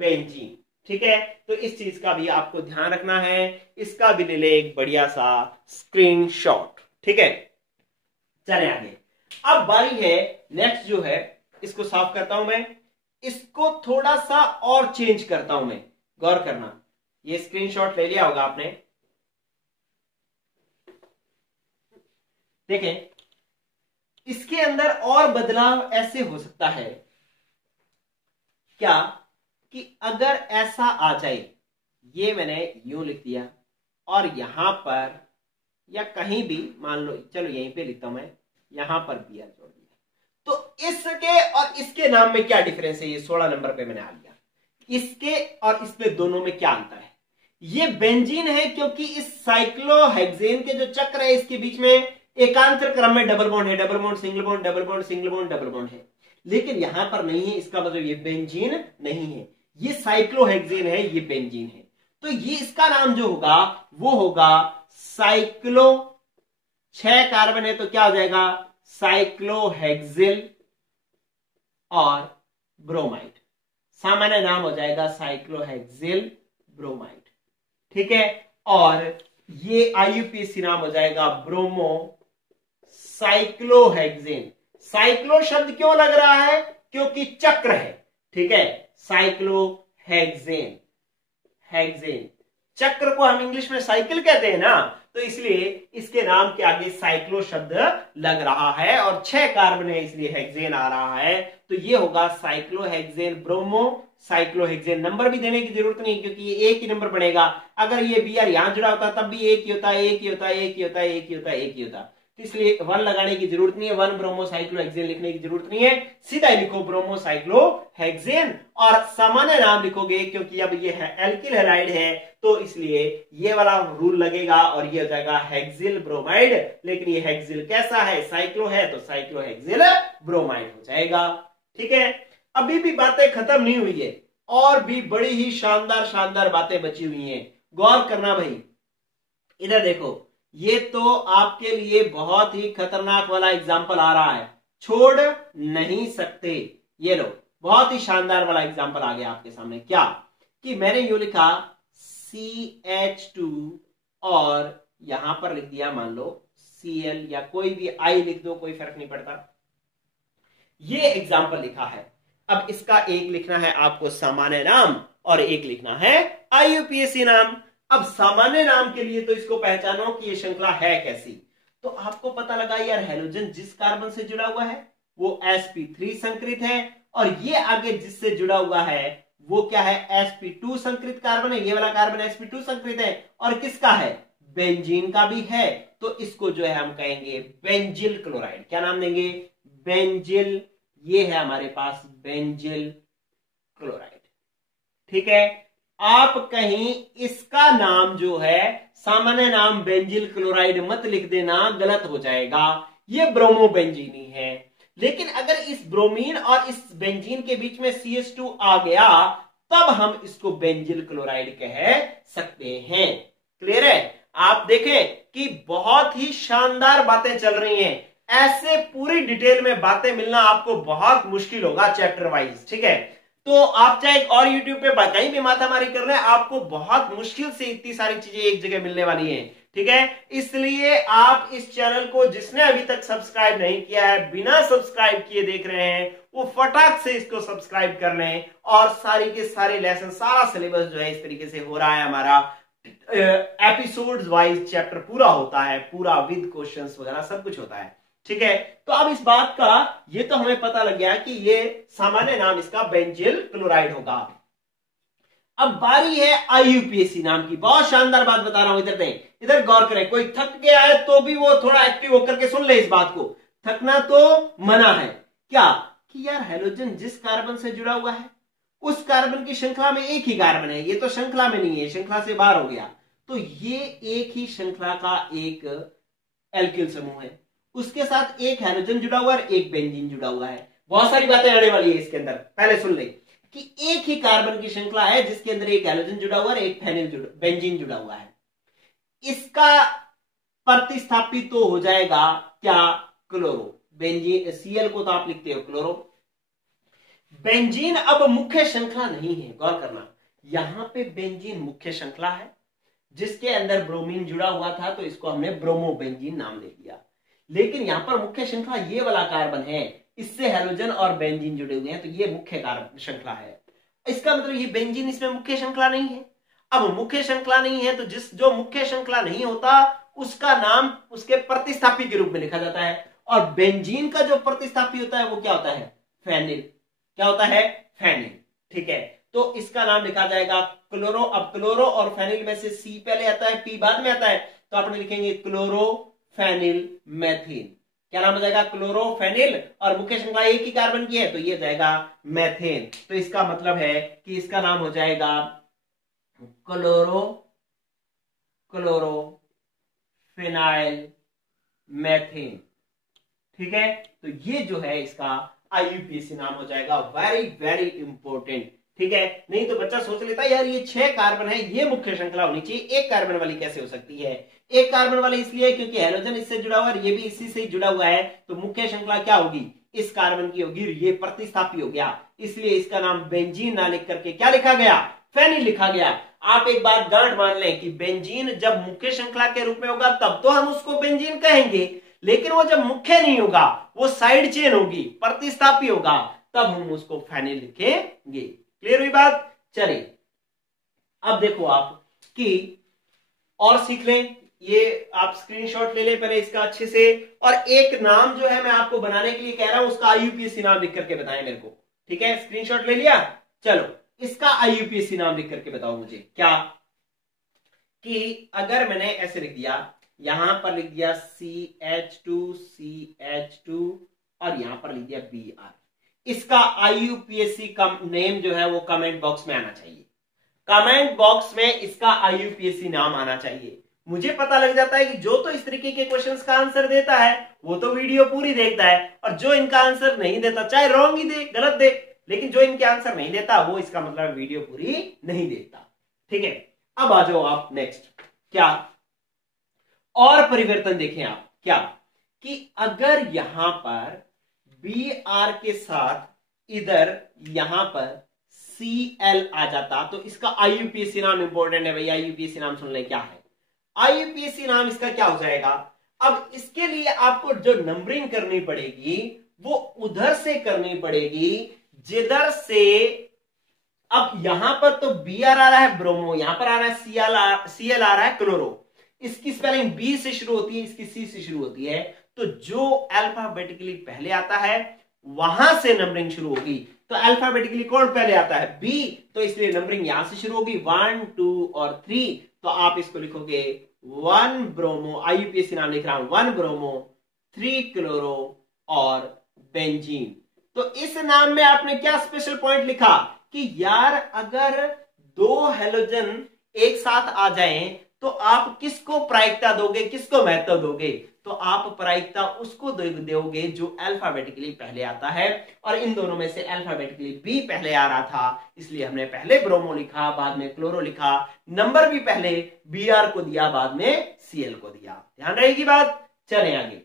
बेंजीन। ठीक है, तो इस चीज का भी आपको ध्यान रखना है, इसका भी ले ले एक बढ़िया सा स्क्रीनशॉट। ठीक है, चले आगे। अब बारी है नेक्स्ट जो है, इसको साफ करता हूं मैं, इसको थोड़ा सा और चेंज करता हूं मैं, गौर करना। ये स्क्रीनशॉट ले लिया होगा आपने, देखें इसके अंदर और बदलाव ऐसे हो सकता है क्या कि अगर ऐसा आ जाए, ये मैंने यूं लिख दिया और यहां पर या कहीं भी मान लो, चलो यहीं पे लिखता हूं मैं, यहां पर BR जोड़ दिया, तो इसके और इसके नाम में क्या डिफरेंस है? ये 16 नंबर पे मैंने आ लिया, इसके और इसमें दोनों में क्या अंतर है? ये बेंजीन है क्योंकि इस साइक्लोहेक्सेन के जो चक्र है इसके बीच में एकांतर क्रम में डबल बॉन्ड है, double bond single bond, double bond single bond, double bond है, लेकिन यहां पर नहीं है। इसका मतलब ये बेंजीन नहीं है, ये साइक्लोहेक्सेन है, ये बेंजीन है। तो ये इसका नाम जो होगा वो होगा साइक्लो, 6 कार्बन है तो क्या हो जाएगा? साइक्लोहेक्सिल और ब्रोमाइड, सामान्य नाम हो जाएगा साइक्लोहेक्सिल ब्रोमाइड। ठीक है, और ये IUPAC नाम हो जाएगा ब्रोमो साइक्लोहेक्सेन। साइक्लो शब्द क्यों लग रहा है? क्योंकि चक्र है। ठीक है, साइक्लोहेक्सेन, हेक्सेन, चक्र को हम इंग्लिश में साइकिल कहते हैं ना, तो इसलिए इसके नाम के आगे साइक्लो शब्द लग रहा है और 6 कार्बन है इसलिए हेक्सेन आ रहा है, तो ये होगा साइक्लोहेक्सेन ब्रोमो साइक्लोहेक्सेन। नंबर भी देने की जरूरत नहीं क्योंकि ये एक ही नंबर बनेगा। अगर ये BR यहां जुड़ा होता तब भी एक ही होता, एक ही होता, एक ही होता, एक ही होता, एक ही होता, तो इसलिए 1 लगाने की जरूरत नहीं है, 1 ब्रोमो साइक्लोहेक्सेन लिखने की जरूरत नहीं है, सीधा ही लिखो ब्रोमो साइक्लोहेक्सेन और सामान्य नाम लिखोगे क्योंकि अब ये है एल्किल हैलाइड है, तो इसलिए ये वाला रूल लगेगा और ये हो जाएगा हेक्सिल ब्रोमाइड। लेकिन ये हेक्सिल कैसा है? साइक्लो है तो साइक्लोहेक्सिल ब्रोमाइड हो जाएगा। ठीक है, अभी भी बातें खत्म नहीं हुई है, और भी बड़ी ही शानदार शानदार बातें बची हुई हैं, गौर करना भाई। इधर देखो, ये तो आपके लिए बहुत ही खतरनाक वाला एग्जाम्पल आ रहा है, छोड़ नहीं सकते। ये लो, बहुत ही शानदार वाला एग्जाम्पल आ गया आपके सामने। क्या कि मैंने यू लिखा CH2 और यहां पर लिख दिया मान लो Cl, या कोई भी I लिख दो, कोई फर्क नहीं पड़ता। ये एग्जाम्पल लिखा है, अब इसका एक लिखना है आपको सामान्य नाम और एक लिखना है IUPAC नाम। अब सामान्य नाम के लिए तो इसको पहचानो कि ये श्रृंखला है कैसी, तो आपको पता लगा यार हैलोजन जिस कार्बन से जुड़ा हुआ है वो sp3 संकृत है, और ये आगे जिससे जुड़ा हुआ है वो क्या है? sp2 संकृत कार्बन है। ये वाला कार्बन sp2 संकृत है, और किसका है? बेंजीन का भी है, तो इसको जो है हम कहेंगे बेंजिल क्लोराइड। क्या नाम देंगे? बेंजिल। ये है हमारे पास बेंजिल क्लोराइड। ठीक है, आप कहीं इसका नाम जो है सामान्य नाम बेंजिल क्लोराइड मत लिख देना, गलत हो जाएगा, ये ब्रोमो बेंजीन ही है। लेकिन अगर इस ब्रोमीन और इस बेंजीन के बीच में CH2 आ गया तब हम इसको बेंजिल क्लोराइड कह सकते हैं। क्लियर है? आप देखें कि बहुत ही शानदार बातें चल रही हैं, ऐसे पूरी डिटेल में बातें मिलना आपको बहुत मुश्किल होगा चैप्टर वाइज। ठीक है, तो आप चाहे और YouTube पे कहीं भी माथामारी कर रहे हैं, आपको बहुत मुश्किल से इतनी सारी चीजें एक जगह मिलने वाली हैं। ठीक है, इसलिए आप इस चैनल को जिसने अभी तक सब्सक्राइब नहीं किया है, बिना सब्सक्राइब किए देख रहे हैं, वो फटाक से इसको सब्सक्राइब कर लें, और सारी के सारे लेसन, सारा सिलेबस जो है इस तरीके से हो रहा है हमारा, एपिसोड्स वाइज चैप्टर पूरा होता है, पूरा विद क्वेश्चंस वगैरह सब कुछ होता है। ठीक है, तो अब इस बात का ये तो हमें पता लग गया कि ये सामान्य नाम इसका बेंजिल क्लोराइड होगा। अब बारी है IUPAC नाम की। बहुत शानदार बात बता रहा हूं, इधर दें, इधर गौर करें। कोई थक गया है तो भी वो थोड़ा एक्टिव होकर के सुन ले इस बात को, थकना तो मना है। क्या कि यार हैलोजन जिस कार्बन से जुड़ा हुआ है उस कार्बन की श्रृंखला में एक ही कार्बन है, ये तो श्रृंखला में नहीं है, श्रृंखला से बाहर हो गया, तो ये एक ही श्रृंखला का एक एल्किल समूह है, उसके साथ एक हाइड्रोजन जुड़ा हुआ है, एक बेंजीन जुड़ा हुआ है। बहुत सारी बातें आने वाली है इसके अंदर, पहले सुन ले कि एक ही कार्बन की श्रृंखला है जिसके अंदर एक हाइड्रोजन जुड़ा हुआ है, एक बेंजीन जुड़ा हुआ है। इसका प्रतिस्थापी तो हो जाएगा क्या, क्लोरो। बेंजीन सीएल को तो आप लिखते हो क्लोरो। बेंजीन अब मुख्य श्रृंखला नहीं है, गौर करना, यहां पे बेंजीन मुख्य श्रृंखला है जिसके अंदर ब्रोमीन जुड़ा हुआ था, तो इसको हमने ब्रोमोबेंजीन नाम दे दिया। लेकिन यहां पर मुख्य श्रृंखला ये वाला कार्बन है, इससे हाइड्रोजन और बेंजीन जुड़े हुए हैं, तो ये मुख्य कार्बन श्रृंखला है। इसका मतलब ये बेंजीन इसमें मुख्य श्रृंखला नहीं है। अब मुख्य श्रृंखला नहीं है तो जो मुख्य श्रृंखला नहीं होता उसका नाम उसके प्रतिस्थापी के रूप में लिखा जाता है, और बेंजीन का जो प्रतिस्थापी होता है वो क्या होता है, फेनिल। क्या होता है, फेनिल। ठीक है, तो इसका नाम लिखा जाएगा क्लोरो। अब क्लोरो और फेनिल में से सी पहले आता है, पी बाद में आता है, तो आपने लिखेंगे क्लोरो फेनिल मैथेन। क्या नाम हो जाएगा, क्लोरोफेनिल, और मुख्य श्रृंखला एक ही कार्बन की है तो ये जाएगा मैथेन। तो इसका मतलब है कि इसका नाम हो जाएगा क्लोरोफिनाइल मैथेन। ठीक है, तो ये जो है इसका आईयूपीएसी नाम हो जाएगा। Very very important. ठीक है, नहीं तो बच्चा सोच लेता है यार ये 6 कार्बन है, ये मुख्य श्रृंखला होनी चाहिए, एक कार्बन वाली कैसे हो सकती है। एक कार्बन वाली इसलिए क्योंकि हाइड्रोजन इससे जुड़ा हुआ है, ये भी इसी से जुड़ा हुआ है, तो मुख्य श्रृंखला क्या होगी, इस कार्बन की होगी, ये प्रतिस्थापी हो गया, इसलिए इसका नाम बेंजीन ना लिख करके क्या लिखा गया, फेनिल लिखा गया। आप एक बात गांठ मान लें कि बेंजीन जब मुख्य श्रृंखला के रूप में होगा तब तो हम उसको बेंजीन कहेंगे, लेकिन वो जब मुख्य नहीं होगा, वो साइड चेन होगी, प्रतिस्थापी होगा, तब हम उसको फेनिल लिखेंगे। क्लियर हुई बात। चलिए अब देखो आप कि और सीख लें, ये आप स्क्रीनशॉट ले लें पहले इसका अच्छे से, और एक नाम जो है मैं आपको बनाने के लिए कह रहा हूं, उसका आईयूपीएसी नाम लिख करके बताएं मेरे को। ठीक है, स्क्रीनशॉट ले लिया, चलो इसका आईयूपीएसी नाम लिख करके बताओ मुझे। क्या कि अगर मैंने ऐसे लिख दिया, यहां पर लिख दिया CH2 और यहां पर लिख दिया Br, इसका आईयूपीएसी का नेम जो है वो कमेंट बॉक्स में आना चाहिए। कमेंट बॉक्स में इसका आईयूपीएसी नाम आना चाहिए। मुझे पता लग जाता है कि जो तो इस तरीके के क्वेश्चंस का आंसर देता है वो तो वीडियो पूरी देखता है, और जो इनका आंसर नहीं देता, चाहे रॉन्ग ही दे, गलत दे, लेकिन जो इनके आंसर नहीं देता वो इसका मतलब वीडियो पूरी नहीं देखता। ठीक है, अब आ जाओ आप नेक्स्ट। क्या और परिवर्तन देखें आप, क्या कि अगर यहां पर Br के साथ इधर यहां पर Cl आ जाता तो इसका आईयूपीएसी नाम इंपॉर्टेंट है भाई, आईयूपीएसी नाम सुन ले क्या है। आईयूपीएसी नाम इसका क्या हो जाएगा। अब इसके लिए आपको जो नंबरिंग करनी पड़ेगी वो उधर से करनी पड़ेगी जिधर से, अब यहां पर तो Br आ रहा है ब्रोमो, यहां पर आ रहा है Cl आ रहा है क्लोरो, इसकी स्पेलिंग B से शुरू होती है, इसकी C से शुरू होती है, तो जो अल्फाबेटिकली पहले आता है वहां से नंबरिंग शुरू होगी। तो अल्फाबेटिकली कौन पहले आता है, B, तो इसलिए नंबरिंग यहां से शुरू होगी 1 2 और 3, तो आप इसको लिखोगे 1 ब्रोमो, आईयूपीएसी नाम लिख रहा हूं, 1 ब्रोमो 3 क्लोरो और बेंजीन। तो इस नाम में आपने क्या स्पेशल पॉइंट लिखा कि यार अगर 2 हैलोजन एक साथ आ जाएं तो आप किसको प्रायिकता दोगे, किसको महत्व दोगे, तो आप प्रायिकता उसको दोगे जो अल्फाबेटिकली पहले आता है, और इन दोनों में से अल्फाबेटिकली बी पहले आ रहा था, इसलिए हमने पहले ब्रोमो लिखा, बाद में क्लोरो लिखा, नंबर भी पहले Br को दिया, बाद में Cl को दिया। ध्यान रहेगी बात। चले आगे।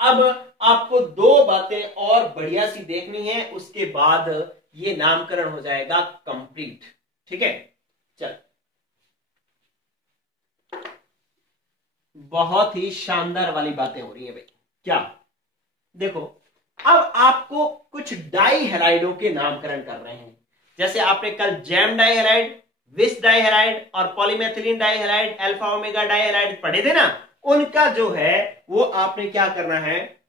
अब आपको 2 बातें और बढ़िया सी देखनी है, उसके बाद ये नामकरण हो जाएगा कंप्लीट। ठीक है, चल बहुत ही शानदार वाली बातें हो रही है भाई। क्या देखो, अब आपको कुछ डाई हैलाइडों के नामकरण कर रहे हैं, जैसे आपने कल जैम डाइहैलाइड, विस डाइहैलाइड और पॉलीमेथिलीन डाइहैलाइड, अल्फा ओमेगा डाइहैलाइड पढ़े थे ना, उनका जो है वो आपने क्या करना है,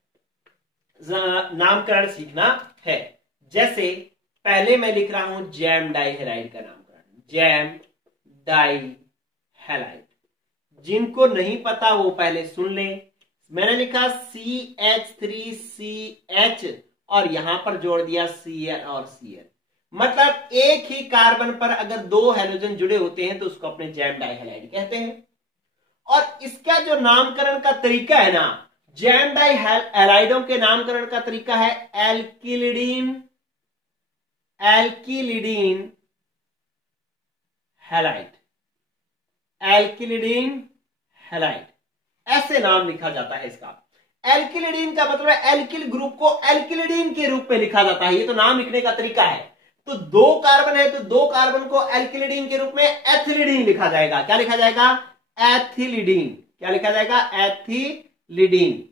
नामकरण सीखना है। जैसे पहले मैं लिख रहा हूं जैम डाइहैलाइड का नामकरण, जैम डाइहैलाइड, जिनको नहीं पता वो पहले सुन लें। मैंने लिखा CH3CH और यहां पर जोड़ दिया Cl और Cl। मतलब एक ही कार्बन पर अगर दो हैलोजन जुड़े होते हैं तो उसको अपने जैम डाइहैलाइड कहते हैं। और इसका जो नामकरण का तरीका है ना, जैम डाइहैलाइडों के नामकरण का तरीका है एल्किलिडीन हैलाइड, एल्किलिडीन हैलाइड, ऐसे नाम लिखा जाता है इसका। एल्किलिडीन का मतलब है एल्किल ग्रुप को एल्किलिडीन के रूप में लिखा जाता है, ये तो नाम लिखने का तरीका है। तो दो कार्बन है तो दो कार्बन को एल्किलिडीन के रूप में एथिलिडीन लिखा जाएगा। क्या लिखा जाएगा? एथिलिडीन। क्या लिखा जाएगा? एथिलिडीन।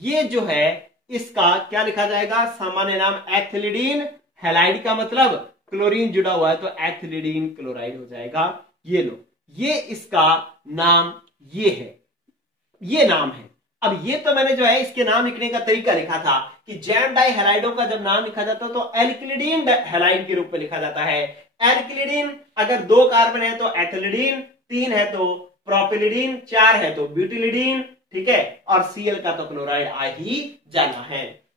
ये जो है इसका क्या लिखा जाएगा? सामान्य नाम एथिलिडीन हैलाइड का मतलब क्लोरीन जुड़ा हुआ है तो एथिलिडीन क्लोराइड हो जाएगा। ये लो, ये इसका नाम ये है, ये नाम है। अब ये तो मैंने जो है इसके नाम लिखने का तरीका लिखा था कि जैम डाइहैलाइडों का जब नाम लिखा जाता है तो एल्किलिडीन हैलाइड के रूप में लिखा जाता है। एल्किलिडीन अगर दो कार्बन है तो एथिलिडीन, तीन है तो प्रोपिलिडीन, चार है तो ब्यूटिलिडीन, ठीक है। और Cl का तो क्लोराइड आ ही जाना है।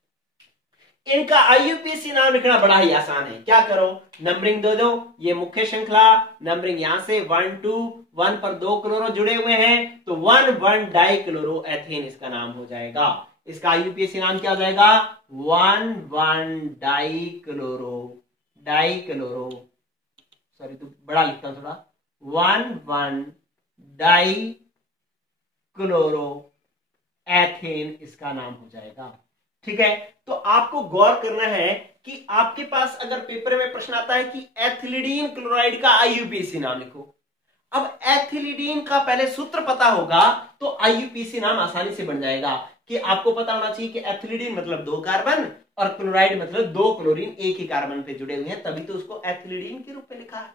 इनका IUPAC नाम लिखना बड़ा ही आसान है। क्या करो, नंबरिंग दे दो, ये मुख्य श्रृंखला, नंबरिंग यहां से 1 2, 1 पर दो क्लोरो जुड़े हुए हैं तो 1 डाइक्लोरो एथेन इसका नाम हो जाएगा। इसका IUPAC नाम क्या हो जाएगा? 1 डाइक्लोरो, सॉरी तो बड़ा लिखता हूं थोड़ा, 1 डाइक्लोरो एथेन इसका नाम हो जाएगा। ठीक है, तो आपको गौर करना है कि आपके पास अगर पेपर में प्रश्न आता है कि एथिलिडीन क्लोराइड का IUPAC नाम लिखो। अब एथिलिडीन का पहले सूत्र पता होगा तो IUPAC नाम आसानी से बन जाएगा। कि आपको पता होना चाहिए कि एथिलिडीन मतलब दो कार्बन और क्लोराइड मतलब दो क्लोरीन एक ही कार्बन पे जुड़े हुए हैं, तभी तो उसको एथिलिडीन के रूप में लिखा है।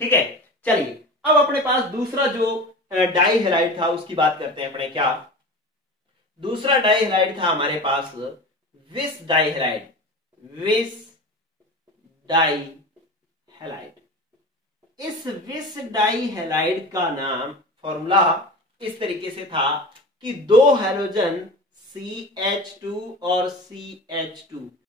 ठीक है, चलिए अब अपने पास दूसरा जो डाइहैलाइड था उसकी बात करते हैं अपने। क्या दूसरा डाइहैलाइड था हमारे पास? विस डाइहैलाइड, विस डाइहैलाइड। इस विस डाइहैलाइड का नाम फॉर्मूला इस तरीके से था कि दो हैलोजन CH2 और CH2